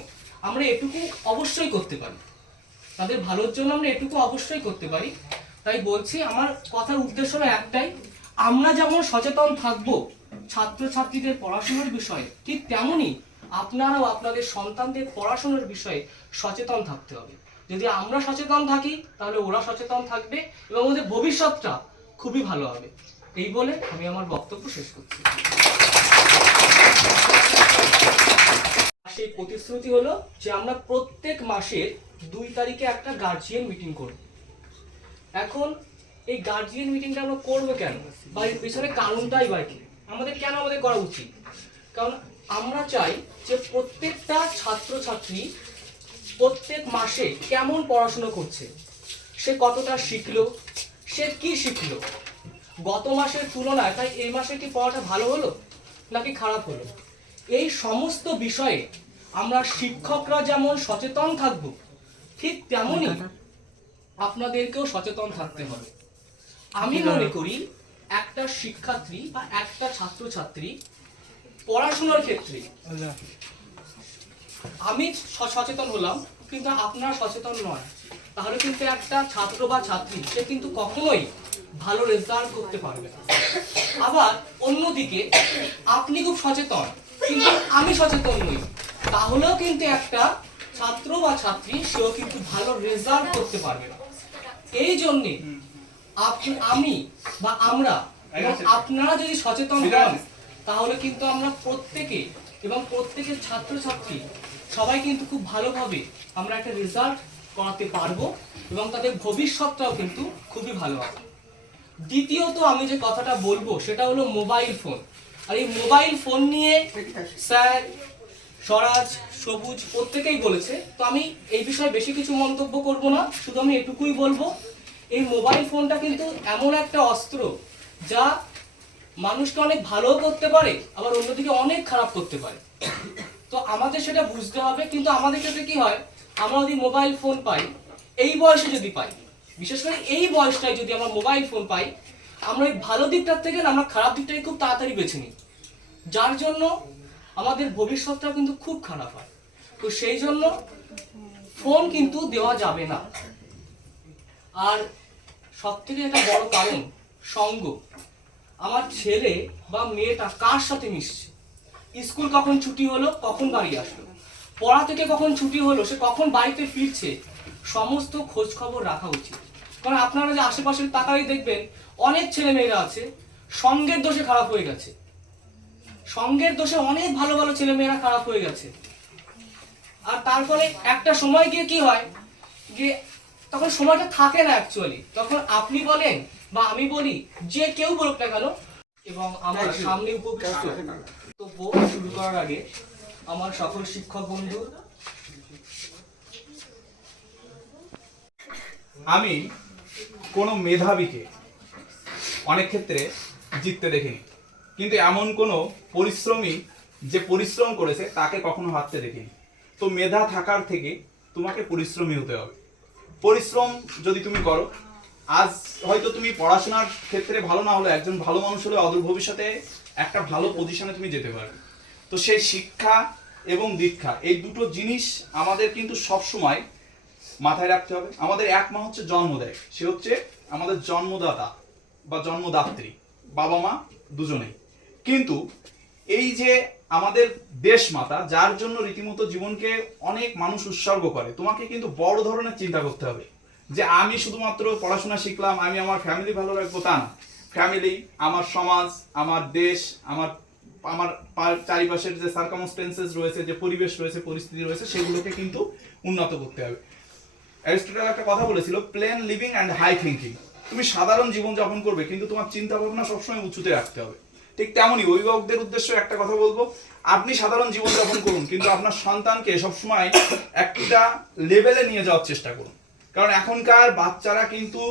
আমরা এটুকু অবশ্যই করতে পারি, তাদের ভালোর জন্য আমরা এটুকু অবশ্যই করতে পারি। তাই বলছি, আমার কথার উদ্দেশ্য হলো একটাই, আমরা যেমন সচেতন থাকব ছাত্রছাত্রীদের পড়াশোনার বিষয়ে, ঠিক তেমনই আপনারাও আপনাদের সন্তানদের পড়াশোনার বিষয়ে সচেতন থাকতে হবে। যদি আমরা সচেতন থাকি তাহলে ওরা সচেতন থাকবে এবং ওদের ভবিষ্যৎটা খুবই ভালো হবে। এই বলে আমি আমার বক্তব্য শেষ করছি। সেই প্রতিশ্রুতি হলো যে আমরা প্রত্যেক মাসের 2 তারিখে একটা গার্জিয়ান মিটিং করব। এখন এই গার্জিয়ান মিটিংটা আমরা করবো কেন, বা এর পিছনে কারণটাই বা কি, আমাদের করা উচিত? কারণ আমরা চাই যে প্রত্যেকটা ছাত্রছাত্রী প্রত্যেক মাসে কেমন পড়াশোনা করছে, সে কতটা শিখলো, সে কি শিখলো, গত মাসের তুলনায় তাই এই মাসে কি পড়াটা ভালো হলো নাকি খারাপ হলো? এই সমস্ত বিষয়ে আমরা শিক্ষকরা যেমন সচেতন থাকব, ঠিক তেমনই আপনাদেরকেও সচেতন থাকতে হবে। আমি মনে করি একটা শিক্ষার্থী বা একটা ছাত্রছাত্রী পড়াশোনার ক্ষেত্রে আমি সচেতন হলাম কিন্তু আপনারা সচেতন নয়, তাহলে কিন্তু একটা ছাত্র বা ছাত্রী সে কিন্তু কখনোই ভালো রেজাল্ট করতে পারবে না। আবার অন্যদিকে আপনি খুব সচেতন কিন্তু আমি সচেতন নই, তাহলেও কিন্তু একটা ছাত্র বা ছাত্রী সেও কিন্তু ভালো রেজাল্ট করতে পারবে না। এই জন্যে আমি বা আমরা এবং আপনারা যদি সচেতন হন তাহলে কিন্তু আমরা প্রত্যেকে এবং প্রত্যেকের ছাত্রছাত্রী সবাই কিন্তু খুব ভালোভাবে আমরা একটা রেজাল্ট করাতে পারবো এবং তাদের ভবিষ্যৎটাও কিন্তু খুবই ভালো হবে। দ্বিতীয়ত আমি যে কথাটা বলবো সেটা হলো মোবাইল ফোন। আর এই মোবাইল ফোন নিয়ে স্যার, স্বরাজ, সবুজ প্রত্যেকেই বলেছে, তো আমি এই বিষয়ে বেশি কিছু মন্তব্য করব না, শুধু আমি এটুকুই বলবো এই মোবাইল ফোনটা কিন্তু এমন একটা অস্ত্র যা মানুষকে অনেক ভালোও করতে পারে আবার অন্যদিকে অনেক খারাপ করতে পারে। তো আমাদের সেটা বুঝতে হবে। কিন্তু আমাদের ক্ষেত্রে কি হয়, আমরা যদি মোবাইল ফোন পাই, এই বয়সে যদি পাই, বিশেষ করে এই বয়সটায় যদি আমরা মোবাইল ফোন পাই, আমরা এই ভালো দিকটার থেকে আমরা খারাপ দিকটাকে খুব তাড়াতাড়ি বেছে নিই, যার জন্য আমাদের ভবিষ্যৎটা কিন্তু খুব খারাপ হয়। তো সেই জন্য ফোন কিন্তু দেওয়া যাবে না। আর সব থেকে একটা বড় কারণ সঙ্গ। আমার ছেলে বা মেয়েটা কার সাথে মিশছে, স্কুল কখন ছুটি হলো, কখন বাড়ি আসলো, পড়া থেকে কখন ছুটি হলো, সে কখন বাড়িতে ফিরছে, সমস্ত খোঁজ খবর রাখা উচিত। কারণ আপনারা যে আশেপাশের তাকাই দেখবেন অনেক ছেলে মেয়েরা আছে সঙ্গের দোষে খারাপ হয়ে গেছে, সঙ্গের দোষে অনেক ভালো ভালো ছেলে মেয়েরা খারাপ হয়ে গেছে। আর তারপরে একটা সময় গিয়ে কি হয় যে তখন সময়টা থাকে না অ্যাকচুয়ালি, তখন আপনি বলেন বা আমি বলি, যে কেউ বলুক না কেন। এবং আমার সামনে উপবিষ্ট বক্তব্য শুরু করার আগে আমার সকল শিক্ষক বন্ধু, আমি কোনো মেধাবীকে অনেক ক্ষেত্রে জিততে দেখিনি, কিন্তু এমন কোনো পরিশ্রমী যে পরিশ্রম করেছে তাকে কখনো হারতে দেখিনি। তো মেধা থাকার থেকে তোমাকে পরিশ্রমী হতে হবে। পরিশ্রম যদি তুমি করো, আজ হয়তো তুমি পড়াশোনার ক্ষেত্রে ভালো না হলে একজন ভালো মানুষ হলে অদূর ভবিষ্যতে একটা ভালো পজিশনে তুমি যেতে পারবে। তো সেই শিক্ষা এবং দীক্ষা এই দুটো জিনিস আমাদের কিন্তু সব সময় মাথায় রাখতে হবে। আমাদের এক মা হচ্ছে জন্ম দেয়, সে হচ্ছে আমাদের জন্মদাতা বা জন্মদাত্রী, বাবা মা দুজনেই। কিন্তু এই যে আমাদের দেশ মাতা, যার জন্য রীতিমতো জীবনকে অনেক মানুষ উৎসর্গ করে, তোমাকে কিন্তু বড় ধরনের চিন্তা করতে হবে যে আমি শুধুমাত্র পড়াশোনা শিখলাম, আমি আমার ফ্যামিলি ভালো রাখবো তা না। ফ্যামিলি, আমার সমাজ, আমার দেশ, আমার চারিপাশের যে সার্কামস্টেন্সেস রয়েছে, যে পরিবেশ রয়েছে, পরিস্থিতি রয়েছে, সেগুলোকে কিন্তু উন্নত করতে হবে। অ্যারিস্টটল একটা কথা বলেছিল, plain living and high thinking. তুমি সাধারণ জীবন যাপন করবে কিন্তু তোমার চিন্তা ভাবনা সবসময় উঁচুতে রাখতে হবে। ঠিক তেমনই অভিভাবকদের উদ্দেশ্যে একটা কথা বলবো, আপনি সাধারণ জীবন যাপন করুন কিন্তু আপনার সন্তানকে সবসময় একটা লেভেলে নিয়ে যাওয়ার চেষ্টা করুন। কারণ এখনকার বাচ্চারা কিন্তু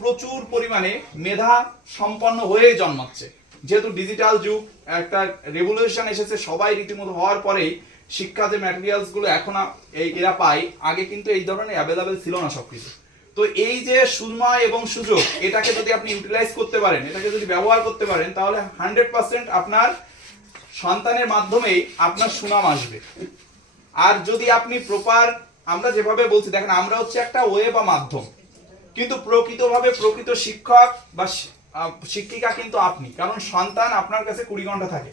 প্রচুর পরিমাণে মেধা সম্পন্ন হয়ে জন্মাচ্ছে। যেহেতু ডিজিটাল যুগ, একটা রেভলিউশন এসেছে, সবাই রীতিমতো হওয়ার পরেই শিক্ষা যে ম্যাটেরিয়ালসগুলো এখন এরা পায়, আগে কিন্তু এই ধরনের অ্যাভেলেবেল ছিল না সবকিছু। তো এই যে সময় এবং সুযোগ, এটাকে যদি আপনি ইউটিলাইজ করতে পারেন, এটাকে যদি ব্যবহার করতে পারেন, তাহলে 100% আপনার সন্তানের মাধ্যমেই আপনার সুনাম আসবে। আর যদি আপনি প্রপার, আমরা যেভাবে বলছি, দেখেন আমরা হচ্ছে একটা ওয়ে বা মাধ্যম, কিন্তু প্রকৃতভাবে প্রকৃত শিক্ষক বা শিক্ষিকা কিন্তু আপনি। কারণ সন্তান আপনার কাছে 20 ঘন্টা থাকে,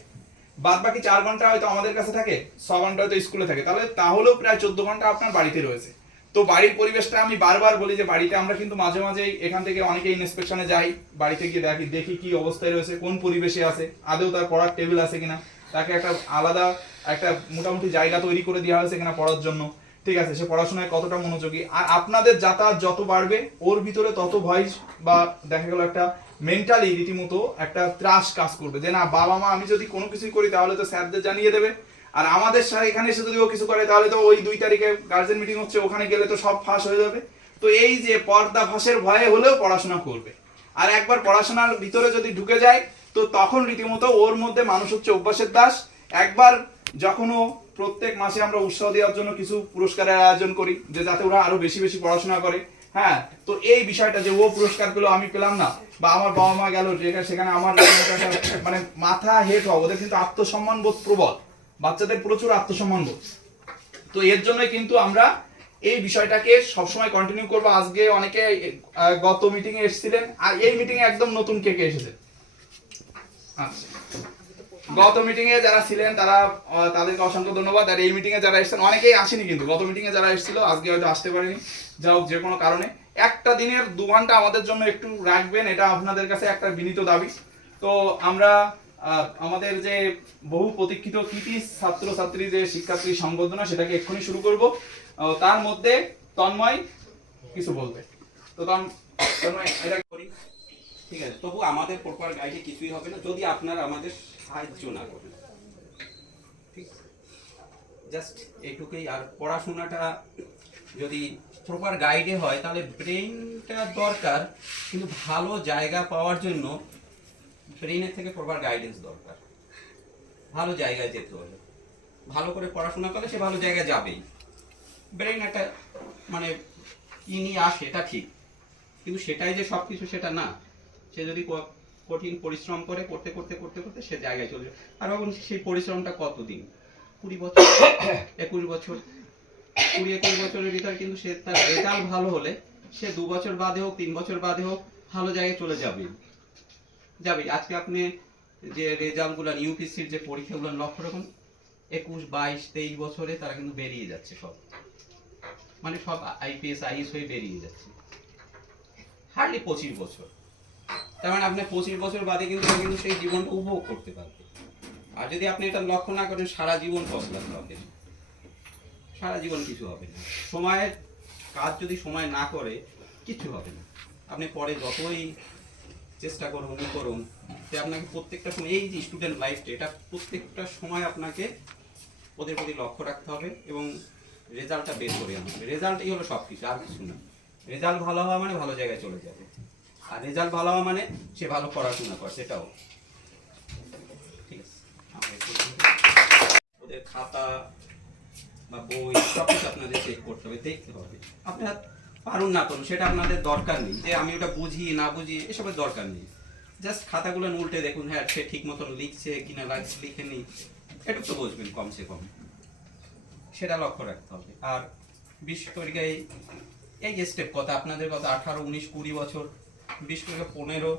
বাদ বাকি 4 ঘন্টা হয়তো আমাদের কাছে থাকে, 6 ঘন্টা হয়তো স্কুলে থাকে, তাহলেও প্রায় 14 ঘন্টা আপনার বাড়িতে রয়েছে। তো বাড়ির পরিবেশটা আমি বারবার বলি যে বাড়িতে আমরা কিন্তু মাঝে মাঝেই এখান থেকে অনেকে ইন্সপেকশনে যাই, বাড়িতে গিয়ে দেখি কি অবস্থায় রয়েছে, কোন পরিবেশে আছে, আদৌ তার পড়ার টেবিল আছে কিনা, তাকে একটা আলাদা একটা মোটামুটি জায়গা তৈরি করে দেওয়া হয়েছে কিনা পড়ার জন্য, ঠিক আছে, সে পড়াশোনায় কতটা মনোযোগী। আর আপনাদের যাতায়াত যত বাড়বে ওর ভিতরে তত ভয় বা দেখা গেল একটা মেন্টালি রীতিমতো একটা ত্রাস কাজ করবে যে না, বাবা মা আমি যদি কোনো কিছুই করি তাহলে তো স্যারদের জানিয়ে দেবে, আর আমাদের এখানে এসে যদি ও কিছু করে তাহলে তো ওই 2 তারিখে গার্জেন মিটিং হচ্ছে, ওখানে গেলে তো সব ফাঁস হয়ে যাবে। তো এই যে পর্দা ফাঁসের ভয়ে হলেও পড়াশোনা করবে। আর একবার পড়াশোনার ভিতরে যদি ঢুকে যায় তো তখন রীতিমতো ওর মধ্যে মানুষ হচ্ছে অভ্যাসের দাস। একবার যখন ও প্রত্যেক মাসে আমরা উৎসাহ দেওয়ার জন্য কিছু পুরস্কারের আয়োজন করি যে যাতে ওরা আরো বেশি বেশি পড়াশোনা করে, হ্যাঁ, তো এই বিষয়টা যে ও পুরস্কার পেলো আমি পেলাম না, বা আমার বাবা মা গেল সেখানে আমার মানে মাথা হেট হওয়া, ওদের কিন্তু আত্মসম্মান বোধ প্রবল, বাচ্চাদের প্রচুর আত্মসম্মান বোধ। তো এর জন্যই কিন্তু আমরা এই বিষয়টাকে সবসময় কন্টিনিউ করবো। আজকে অনেকে গত মিটিং এ এসেছিলেন, আর এই মিটিং এ একদম নতুন কে কে এসেছে? আচ্ছা, গত মিটিং এ যারা ছিলেন তারা তাদেরকে অসংখ্য ধন্যবাদ। আর এই মিটিং এ যারা এসেছেন অনেকেই আসেনি, কিন্তু গত মিটিং এ যারা এসেছিল আজকে হয়তো আসতে পারেনি, যা হোক যে কোনো কারণে একটা দিনের 2 ঘন্টা আমাদের জন্য একটু রাখবেন, এটা আপনাদের কাছে একটা বিনীত দাবি। তো আমরা আমাদের যে বহু প্রতীক্ষিত কৃতি ছাত্র ছাত্রী যে শিক্ষার্থী সংবর্ধনা সেটাকে এক্ষুনি শুরু করব। তার মধ্যে তন্ময় কিছু বলবে। তো তন্ময় এটা করি, ঠিক আছে, তবু আমাদের প্রপার গাইডে কিছুই হবে না যদি আপনারা আমাদের সাহায্য না করেন, ঠিক, জাস্ট এইটুকুই। আর পড়াশোনাটা যদি প্রপার গাইডে হয় তাহলে ব্রেনটা দরকার, কিন্তু ভালো জায়গা পাওয়ার জন্য ব্রেনের থেকে প্রপার গাইডেন্স দরকার। ভালো জায়গায় যেতে হলে ভালো করে পড়াশোনা করলে সে ভালো জায়গায় যাবেই। ব্রেন একটা মানে কি নিয়ে আসে এটা ঠিক, কিন্তু সেটাই যে সব কিছু সেটা না। সে যদি কঠিন পরিশ্রম করে করতে করতে করতে করতে সে জায়গায় চলে যায়। আর এখন সেই পরিশ্রমটা কতদিন, 20 বছর 21 বছর, 20-21 বছরের ভিতরে কিন্তু সে তার রেজাল্ট ভালো হলে সে 2 বছর বাদে হোক 3 বছর বাদে হোক ভালো জায়গায় চলে যাবে। আজকে আপনি যে রেজাল্টগুলো ইউপিএসসির যে পরীক্ষাগুলো লক্ষ্য রাখুন, 21, 22, 23 বছরে তারা কিন্তু বেরিয়ে যাচ্ছে সব, মানে সব আইপিএস আইএস হয়ে বেরিয়ে যাচ্ছে। হার্ডলি 25 বছর, তার মানে আপনি 25 বছর বাদে কিন্তু সেই জীবনটা উপভোগ করতে পারবে। আর যদি আপনি এটা লক্ষ্য না করেন সারা জীবন পছলাতে হবে, সারা জীবন কিছু হবে না। সময়ের কাজ যদি সময় না করে কিছু হবে না। আপনি পরে যতই চেষ্টা করুন যে আপনাকে প্রত্যেকটা সময়, এই যে স্টুডেন্ট লাইফটা, এটা প্রত্যেকটা সময় আপনাকে ওদের প্রতি লক্ষ্য রাখতে হবে এবং রেজাল্টটা বের করে আনতে হবে। রেজাল্টই হলো সব কিছু, আর কিছু না। রেজাল্ট ভালো হওয়া মানে ভালো জায়গায় চলে যাবে, আর রেজাল্ট ভালো হওয়া মানে সে ভালো পড়াশোনা করে, সেটাও ঠিক আছে। ওদের খাতা বা বই সব কিছু আপনাদের চেক করতে হবে, দেখতে হবে। আপনার পারুন না করুন সেটা আপনাদের দরকার নেই, যে আমি ওটা বুঝি না বুঝি এসবের দরকার নেই। জাস্ট খাতাগুলো উল্টে দেখুন, হ্যাঁ সে ঠিক মতন লিখছে কিনা, লিখে নেই, এটুকু তো বুঝবেন কমসে কম, সেটা লক্ষ্য রাখতে হবে। আর বিশেষ করে এই স্টেপ কথা আপনাদের কথা 18, 19, 20 বছর, বিশেষ করে 15,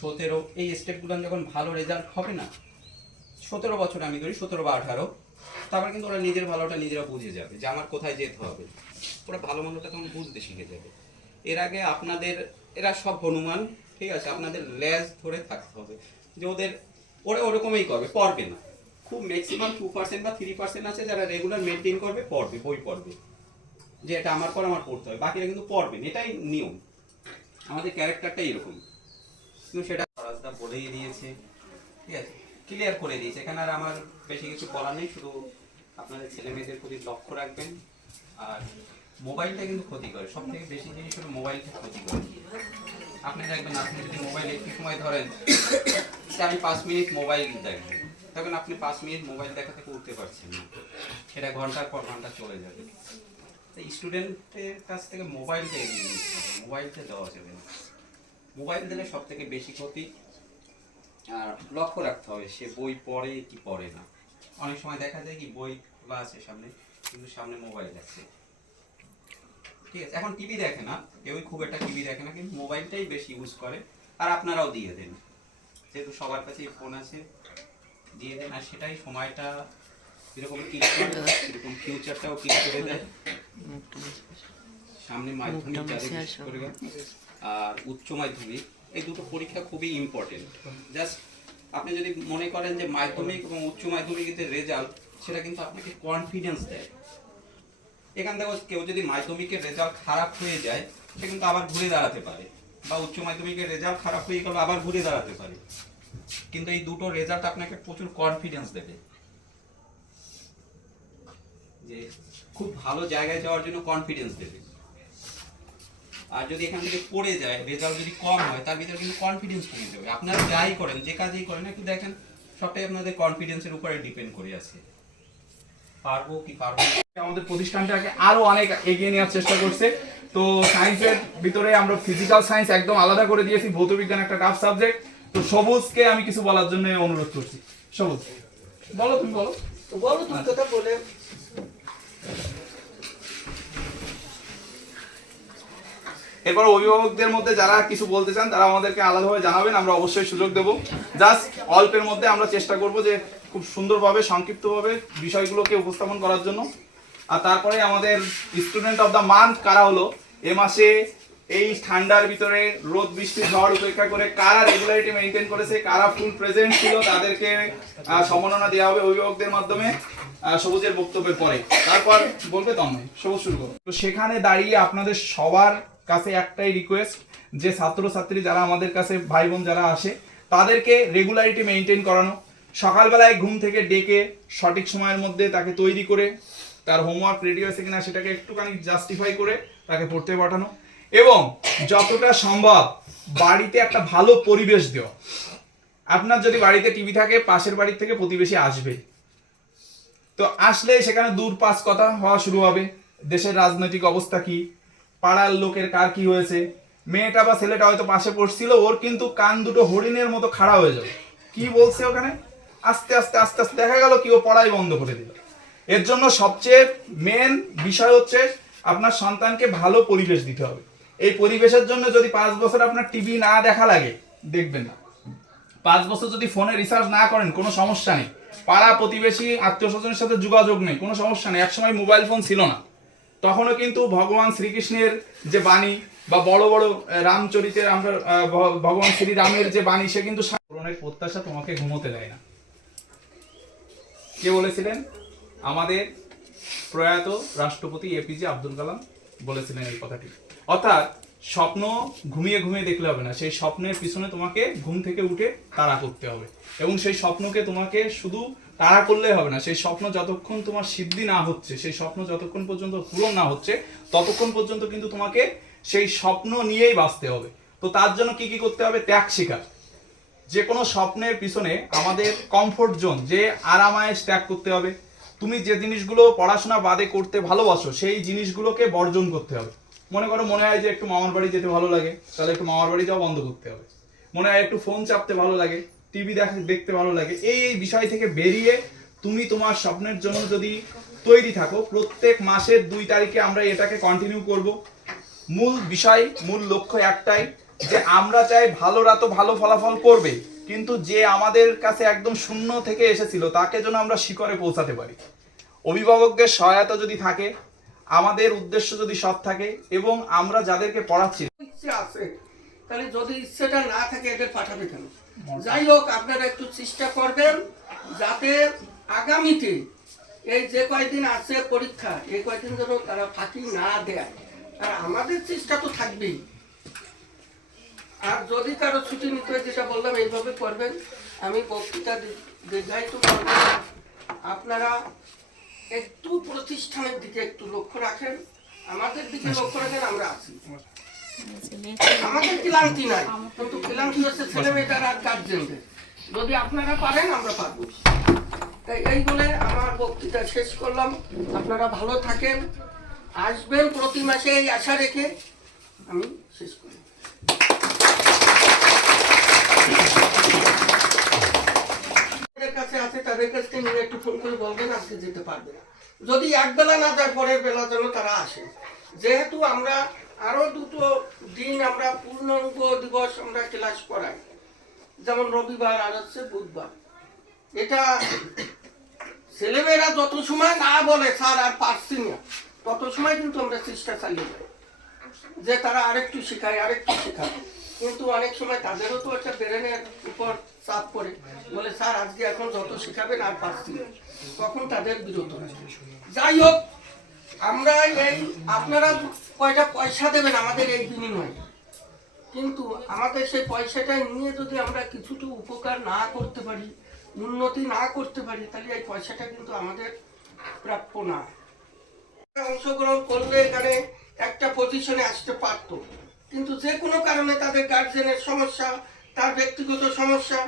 17 এই স্টেপগুলো যখন ভালো রেজাল্ট হবে না, 17 বছর আমি ধরি, 17 বা 18, তারপর কিন্তু ওরা নিজের ভালোটা নিজেরা বুঝে যাবে যে আমার কোথায় যেতে হবে। ওরা ভালো মন্দটা তখন বুঝতে শিখে যাবে। এর আগে আপনাদের এরা সব হনুমান, ঠিক আছে, আপনাদের লেজ ধরে থাকতে হবে যে ওরা ওরকমই করবে, পড়বে না। খুব ম্যাক্সিমাম 2% বা 3% আছে যারা রেগুলার মেনটেন করবে, পড়বে, বই পড়বে, যে এটা আমার পর আমার পড়তে হবে, বাকিরা কিন্তু পড়বেন, এটাই নিয়ম। আমাদের ক্যারেক্টারটাই এরকম, কিন্তু সেটা রাজদা বলেই দিয়েছে, ঠিক আছে, ক্লিয়ার করে দিয়েছে। এখানে আর আমার বেশি কিছু বলার নেই, শুধু আপনাদের ছেলে মেয়েদের প্রতি লক্ষ্য রাখবেন। আর মোবাইলটা কিন্তু ক্ষতি করে, সব থেকে বেশি জিনিস হলো মোবাইলটা ক্ষতি করে। আপনি দেখবেন, আপনি যদি মোবাইল একটু সময় ধরেন যে আমি 5 মিনিট মোবাইল দেখবো, তখন আপনি 5 মিনিট মোবাইল দেখা থেকে উঠতে পারছেন না, সেটা ঘন্টার পর ঘন্টা চলে যাবে। তাই স্টুডেন্টের কাছ থেকে মোবাইলটা এড়িয়ে নিতে হবে, মোবাইলটা দেওয়া যাবে না। মোবাইল দিলে সব থেকে বেশি ক্ষতি। আর লক্ষ্য রাখতে হবে সে বই পড়ে কি পড়ে না। অনেক সময় দেখা যায় কি বই খোলা আছে সামনে, কিন্তু সামনে মোবাইল আছে, ঠিক আছে। এখন টিভি দেখে না, কেউই খুব একটা টিভি দেখে না, কিন্তু মোবাইলটাই বেশি ইউজ করে। আর আপনারাও দিয়ে দেন, যেহেতু সবার কাছেই ফোন আছে, দিয়ে দেন। আর সেটাই সময়টা এরকম এরকম ফিউচারটাও ক্লিক করে দেয়। সামনে মাধ্যমিক যাদের বিশেষ করে আর উচ্চ মাধ্যমিক, এই দুটো পরীক্ষা খুবই ইম্পর্টেন্ট। জাস্ট আপনি যদি মনে করেন যে মাধ্যমিক এবং উচ্চ মাধ্যমিকের রেজাল্ট, সেটা কিন্তু আপনাকে কনফিডেন্স দেয়। এখান থেকে কেউ যদি মাধ্যমিকের রেজাল্ট খারাপ হয়ে যায়, সে কিন্তু আবার ঘুরে দাঁড়াতে পারে, বা উচ্চ মাধ্যমিকের রেজাল্ট খারাপ হয়ে গেল আবার ঘুরে দাঁড়াতে পারে। কিন্তু এই দুটো রেজাল্ট আপনাকে প্রচুর কনফিডেন্স দেবে, যে খুব ভালো জায়গায় যাওয়ার জন্য কনফিডেন্স দেবে। আর যদি এখান থেকে পড়ে যায়, রেজাল্ট যদি কম হয়, তার ভিতরে কিন্তু কনফিডেন্স কমে যাবে। আপনারা যাই করেন, যে কাজেই করেন, একটু দেখেন সবটাই আপনাদের কনফিডেন্সের উপরে ডিপেন্ড করে আছে। পারবো কি পারবো না। আমাদের প্রতিষ্ঠানটাকে আরো অনেক এগিয়ে নেওয়ার চেষ্টা করছে। তো সায়েন্সের ভিতরে আমরা ফিজিক্যাল সায়েন্স একদম আলাদা করে দিয়েছি, ভৌত বিজ্ঞান একটা টাফ সাবজেক্ট। তো সবুজকে আমি কিছু বলার জন্য অনুরোধ করছি। সবুজ বলো, তুমি বলো। তো বলো তুমি কথা বলে। এরপর অভিভাবকদের মধ্যে যারা কিছু বলতে চান তারা আমাদেরকে আলাদাভাবে জানাবেন, আমরা অবশ্যই সুযোগ দেব। জাস্ট অল্পের মধ্যে আমরা চেষ্টা করব যে খুব সুন্দরভাবে সংক্ষিপ্তভাবে বিষয়গুলোকে উপস্থাপন করার জন্য। আর তারপরে আমাদের স্টুডেন্ট অফ দ্য মান্থ কারা হলো, এ মাসে এই ঠান্ডার ভিতরে রোদ বৃষ্টি ঝড় উপেক্ষা করে কারা রেগুলারিটি মেনটেন করেছে, কারা ফুল প্রেজেন্ট ছিল, তাদেরকে সম্মাননা দেওয়া হবে অভিভাবকদের মাধ্যমে সবুজের বক্তব্যের পরে। তারপর বলবে তন্ময়, সবুজ শুরু করো। তো সেখানে দাঁড়িয়ে আপনাদের সবার কাছে একটাই রিকোয়েস্ট, যে ছাত্রছাত্রী যারা আমাদের কাছে ভাই বোন যারা আসে তাদেরকে রেগুলারিটি মেনটেন করানো। সকালবেলায় ঘুম থেকে ডেকে সঠিক সময়ের মধ্যে তাকে তৈরি করে, তার হোমওয়ার্ক রেডি হয়েছে কিনা সেটাকে একটুখানি জাস্টিফাই করে তাকে পড়তে পাঠানো, এবং যতটা সম্ভব বাড়িতে একটা ভালো পরিবেশ দেওয়া। আপনার যদি বাড়িতে টিভি থাকে, পাশের বাড়ির থেকে প্রতিবেশী আসবে, তো আসলে সেখানে দূর পাশ কথা হওয়া শুরু হবে। দেশের রাজনৈতিক অবস্থা কি, পাড়ার লোকের কার কি হয়েছে, মেয়েটা বা ছেলেটা হয়তো পাশে পড়ছিল, ওর কিন্তু কান দুটো হরিণের মতো খাড়া হয়ে যাবে, কি বলছে ওখানে, আস্তে আস্তে আস্তে আস্তে দেখা গেল কি ও পড়াই বন্ধ করে দিল। এর জন্য সবচেয়ে মেন বিষয় হচ্ছে আপনার সন্তানকে ভালো পরিবেশ দিতে হবে। এই পরিবেশের জন্য যদি 5 বছর আপনার টিভি না দেখা লাগে, দেখবেন না। 5 বছর যদি ফোনে রিসার্চ না করেন, কোনো সমস্যা নেই। পাড়া প্রতিবেশী আত্মীয় স্বজনের সাথে যোগাযোগ নেই, কোনো সমস্যা নেই। একসময় মোবাইল ফোন ছিল না, তখনও কিন্তু ভগবান শ্রীকৃষ্ণের যে বাণী বা বড় বড় রামচরিতের আমরা ভগবান শ্রীরামের যে বাণী, সে কিন্তু পূরণের প্রত্যাশা তোমাকে ঘুমোতে দেয় না। কে বলেছিলেন? আমাদের প্রয়াত রাষ্ট্রপতি এপিজে আব্দুল কালাম বলেছিলেন এই কথাটি। অর্থাৎ স্বপ্ন ঘুমিয়ে ঘুমিয়ে দেখলে হবে না, সেই স্বপ্নের পিছনে তোমাকে ঘুম থেকে উঠে তাড়া করতে হবে, এবং সেই স্বপ্নকে তোমাকে শুধু তাড়া করলে হবে না, সেই স্বপ্ন যতক্ষণ তোমার সিদ্ধি না হচ্ছে, সেই স্বপ্ন যতক্ষণ পর্যন্ত পূরণ না হচ্ছে, ততক্ষণ পর্যন্ত কিন্তু তোমাকে সেই স্বপ্ন নিয়েই বাঁচতে হবে। তো তার জন্য কি কি করতে হবে? ত্যাগ স্বীকার। যে কোনো স্বপ্নের পিছনে আমাদের কমফোর্ট জোন, যে আরামায়েশ ত্যাগ করতে হবে। তুমি যে জিনিসগুলো পড়াশোনা বাদে করতে ভালোবাসো, সেই জিনিসগুলোকে বর্জন করতে হবে। মনে করো মনে হয় যে একটু মামার বাড়ি যেতে ভালো লাগে, তাহলে একটু মামার বাড়ি যাওয়া বন্ধ করতে হবে। মনে হয় একটু ফোন চাপতে ভালো লাগে, টিভি দেখতে ভালো লাগে, এই বিষয় থেকে বেরিয়ে তুমি তোমার স্বপ্নের জন্য যদি তৈরি থাকো, প্রত্যেক মাসের 2 তারিখে আমরা এটাকে কন্টিনিউ করব। মূল বিষয়, মূল লক্ষ্য একটাই, যে আমরা চাই ভালোরা তো ভালো ফলাফল করবে, কিন্তু যে আমাদের কাছে একদম শূন্য থেকে এসেছিল তাকে যেন আমরা শিখরে পৌঁছাতে পারি। অভিভাবকদের সহায়তা যদি থাকে, আমাদের উদ্দেশ্য যদি সৎ থাকে, এবং আমরা যাদেরকে পড়াচ্ছি ইচ্ছে আছে, তাহলে যদি ইচ্ছেটা না থাকে এদের পাঠাবে কেন? যাই হোক, আপনারা একটু চেষ্টা করবেন যাতে আগামীতে এই যে কয়দিন আছে পরীক্ষা, এই কয়দিন যেন তারা ফাঁকি না দেয়। আর আমাদের চেষ্টা তো থাকবেই। আর যদি কারো ছুটি নিতে হয়, যেটা বললাম এইভাবে করবেন। আমি বক্তৃতা দীর্ঘায়িত করব না। আপনারা একটু প্রতিষ্ঠানের দিকে একটু লক্ষ্য রাখেন, আমাদের দিকে লক্ষ্য রাখেন, আমরা আছি। আমাদের ক্লান্তি নাই, কিন্তু ক্লান্তি হচ্ছে ছেলে মেয়েটার আর গার্জেনদের। যদি আপনারা পারেন, আমরা পারবো। তাই এই বলে আমার বক্তৃতা শেষ করলাম। আপনারা ভালো থাকেন, আসবেন প্রতি মাসে, এই আশা রেখে আমি শেষ করি। কাছে আছে তাদের কাছ থেকে নিয়ে একটু ফোন করে বলবেন আজকে যেতে পারবে না। যদি একবেলা না যায়, পরের বেলা যেন তারা আসে। যেহেতু আমরা আরো 2 দিন আমরা পূর্ণাঙ্গ দিবস আমরা ক্লাস করাই, যেমন রবিবার আর হচ্ছে বুধবার। এটা ছেলেমেয়েরা যত সময় না বলে স্যার আর পারছি না, তত সময় কিন্তু আমরা চেষ্টা চালিয়ে যাই যে তারা আরেকটু শেখায়, আরেকটু শেখায়। কিন্তু অনেক সময় তাদেরও তো একটা ব্রেনের উপর চাপ পড়ে, বলে স্যার আজকে এখন যত শেখাবেন আর পারছি না, তখন তাদের বিরত হয়। যাই হোক, আমরা এই আপনারা কয়টা পয়সা দেবেন আমাদের এই বিনিময়ে, কিন্তু আমাদের সেই পয়সাটা নিয়ে যদি আমরা কিছুটা উপকার না করতে পারি, উন্নতি না করতে পারি, তাহলে এই পয়সাটা কিন্তু আমাদের প্রাপ্য না। অংশগ্রহণ করলে এখানে একটা পজিশনে আসতে পারত, কিন্তু যে কোনো কারণে তাদের গার্জেনের সমস্যা, তার ব্যক্তিগত সমস্যা,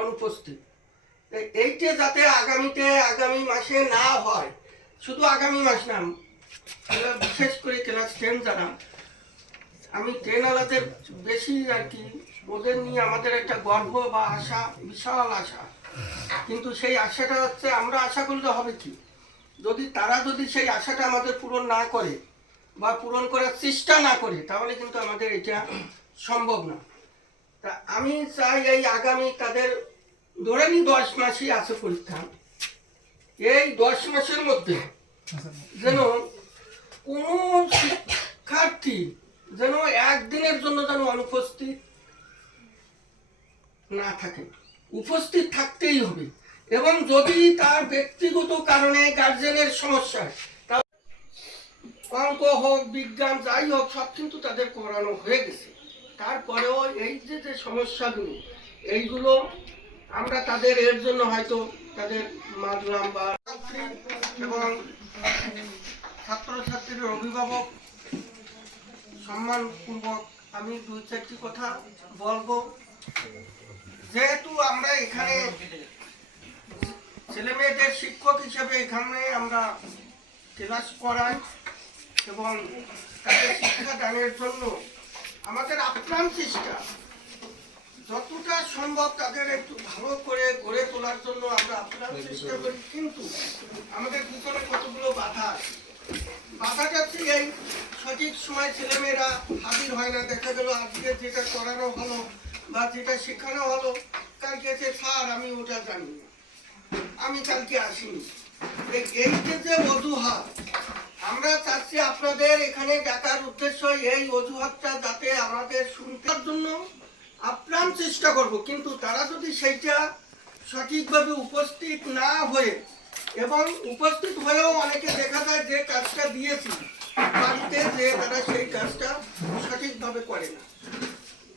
অনুপস্থিত। এইটা যাতে আগামী মাসে না হয়, শুধু আগামী মাস না, বিশেষ করে ক্লাস 10 যারা, আমি 10 আলাদের বেশি আর কি, ওদের নিয়ে আমাদের একটা গর্ব বা আশা, বিশাল আশা। কিন্তু সেই আশাটা হচ্ছে, আমরা আশা করলে হবে কি, যদি তারা সেই আশাটা আমাদের পূরণ না করে বা পূরণ করার চেষ্টা না করে, তাহলে কিন্তু আমাদের এটা সম্ভব না। তা আমি চাই এই আগামী তাদের ধরে নি 10 মাসই আছে পরীক্ষা, এই 10 মাসের মধ্যে যেন কোনো শিক্ষার্থী যেন একদিনের জন্য যেন অনুপস্থিত না থাকে, উপস্থিত থাকতেই হবে। এবং যদি তার ব্যক্তিগত কারণে গার্জেনের সমস্যা, অঙ্ক হোক, বিজ্ঞান, যাই হোক, সব কিন্তু তাদের করানো হয়ে গেছে, তারপরেও এই যে সমস্যাগুলো, এইগুলো আমরা তাদের এর জন্য হয়তো তাদের মানলাম বা এবং ছাত্রছাত্রীর অভিভাবক সম্মানপূর্বক আমি 2-4টি কথা বলবো। যেহেতু আমরা এখানে ছেলে মেয়েদের শিক্ষক হিসেবে এখানে আমরা ক্লাস করাই এবং তাদের শিক্ষা দানের জন্য আমাদের আপ্রাণ চেষ্টা, যতটা সম্ভব তাদের একটু ভালো করে গড়ে তোলার জন্য আমরা আপ্রাণ চেষ্টা করি। কিন্তু আমাদের ভিতরে কতগুলো বাধা আছে। বাধাটা হচ্ছে এই, সঠিক সময় ছেলেমেয়েরা হাজির হয় না। দেখা গেল আজকে যেটা করানো হলো বা যেটা শেখানো হলো, কালকে এসে স্যার আমি ওটা জানি না, আমি কালকে আসিনি। এই যে অজুহাত, আমরা চাচ্ছি আপনাদের এখানে ডাকার উদ্দেশ্য এই অজুহাতটা যাতে আমাদের শুনতে জন্য আপ্রাণ চেষ্টা করব। কিন্তু তারা যদি সেইটা সঠিকভাবে উপস্থিত না হয়ে, এবং উপস্থিত হয়েও অনেকে দেখা যায় যে কাজটা দিয়েছি বাড়িতে, যে তারা সেই কাজটা সঠিকভাবে করে না,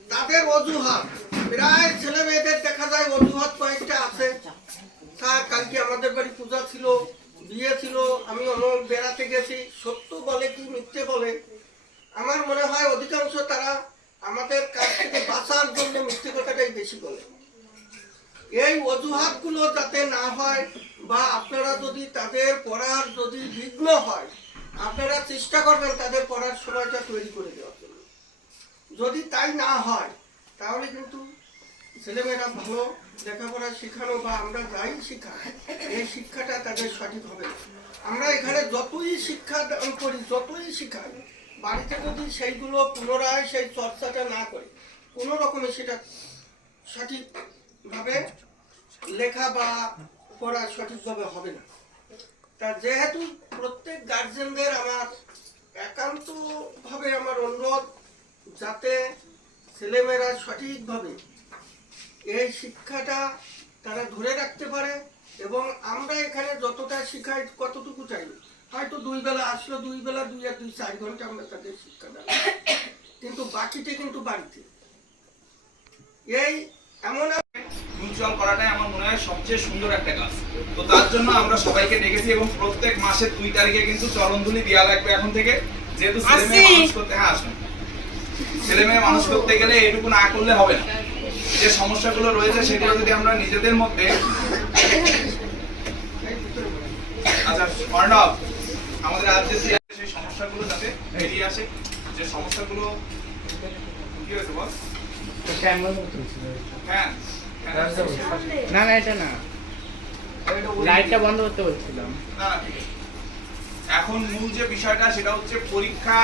তাদের অজুহাত, প্রায় ছেলে মেয়েদের দেখা যায় অজুহাত কয়েকটা আছে। স্যার কালকে আমাদের বাড়ি পূজা ছিল, বিয়ে ছিল, আমি অনেক বেড়াতে গেছি। সত্য বলে কি মিথ্যে বলে, আমার মনে হয় অধিকাংশ তারা আমাদের কাছ থেকে বাঁচার জন্য মিথ্যে কথাটাই বেশি বলে। এই অজুহাতগুলো যাতে না হয়, বা আপনারা যদি তাদের পড়ার যদি বিঘ্ন হয়, আপনারা চেষ্টা করবেন তাদের পড়ার সময়টা তৈরি করে দেওয়ার জন্য। যদি তাই না হয়, তাহলে কিন্তু ছেলেমেয়েরা ভালো লেখাপড়া শেখানো বা আমরা যাই শিখাই, এই শিক্ষাটা তাদের সঠিক হবে। আমরা এখানে যতই শিক্ষা দান করি, যতই শিখাই, বাড়িতে যদি সেইগুলো পুনরায় সেই চর্চাটা না করে, কোনো রকমে সেটা সঠিকভাবে লেখা বা পড়া সঠিকভাবে হবে না। তা যেহেতু প্রত্যেক গার্জেনদের আমার একান্তভাবে আমার অনুরোধ, যাতে ছেলেমেয়েরা সঠিকভাবে এই শিক্ষাটা তারা ধরে রাখতে পারে। এবং আমরা এখানে যতটা শিখাই, কতটুকু চাই, হয়তো 2 বেলা আসলো, 2 বেলা 2 আর 2 4 ঘন্টা আমরা তাদের শিক্ষা দেব, কিন্তু বাকিটা কিন্তু বাড়িতে। এই এমন মিউচুয়াল করাটাই আমার মনে হয় সবচেয়ে সুন্দর একটা কাজ। তো তার জন্য আমরা সবাইকে ডেকেছি এবং প্রত্যেক মাসের 2 তারিখে কিন্তু চরণধুলি দেওয়া লাগবে এখন থেকে, যেহেতু ছেলে মেয়ে মানুষ করতে, হ্যাঁ আসুন, ছেলে মেয়ে মানুষ করতে গেলে এইটুকু না করলে হবে না। যে সমস্যাগুলো রয়েছে সেগুলো যদি আমরা নিজেদের মধ্যে, আচ্ছা অর্ণব, আমাদের আজকে সেই সমস্যাগুলো যাতে বেরিয়ে আসে, যে সমস্যাগুলো কি হয়েছে বল? হ্যাঁ না না, এটা না, লাইটটা বন্ধ করতে বলছিলাম। না ঠিক আছে। এখন মূল যে বিষয়টা সেটা হচ্ছে পরীক্ষা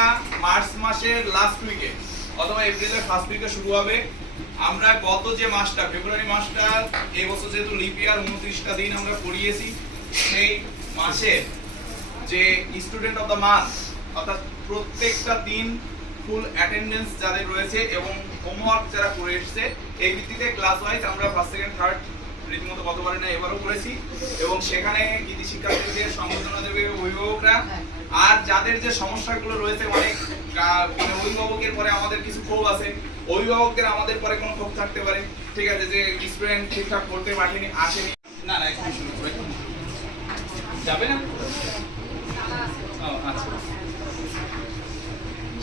মার্চ মাসের লাস্ট উইকে অথবা এপ্রিলের ফার্স্ট উইকে শুরু হবে। আমরা গত যে মাসটা, ফেব্রুয়ারি মাসটা, এই বছর যেহেতু লিপ ইয়ার 29টা দিন আমরা পড়িয়েছি, সেই মাসের যে স্টুডেন্ট অফ দ্য মান্থ, অর্থাৎ প্রত্যেকটা দিন ফুল অ্যাটেন্ডেন্স যাদের রয়েছে এবং হোমওয়ার্ক যারা করে এসেছে, এই ভিত্তিতে ক্লাস ওয়াইজ আমরা ফার্স্ট সেকেন্ড থার্ড রীতিমতো গতবারে না এবারও করেছি। এবং সেখানে কৃতি শিক্ষার্থীদের সংবর্ধনা দেবে অভিভাবকরা। আর যাদের যে সমস্যাগুলো রয়েছে, অনেক অভিভাবকের পরে আমাদের কিছু ক্ষোভ আছে, অভিভাবকদের আমাদের পরে কোনো ক্ষোভ থাকতে পারে, ঠিক আছে, যে স্টুডেন্ট ঠিকঠাক পড়তে পারেনি, আসেনি। না না, একটু শুরু করে যাবে না। ও আচ্ছা,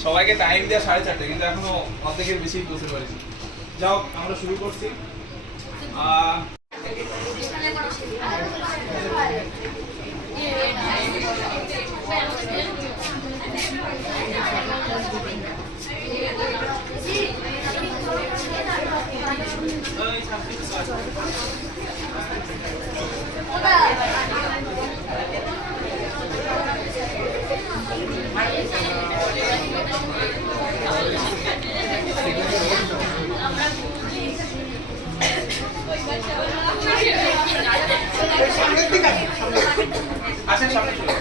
সবাইকে টাইম দেওয়া 4:30, কিন্তু এখনো অর্ধেকের বেশি বসে পারিনি। যাও আমরা শুরু করছি। আসেন সামনে চলে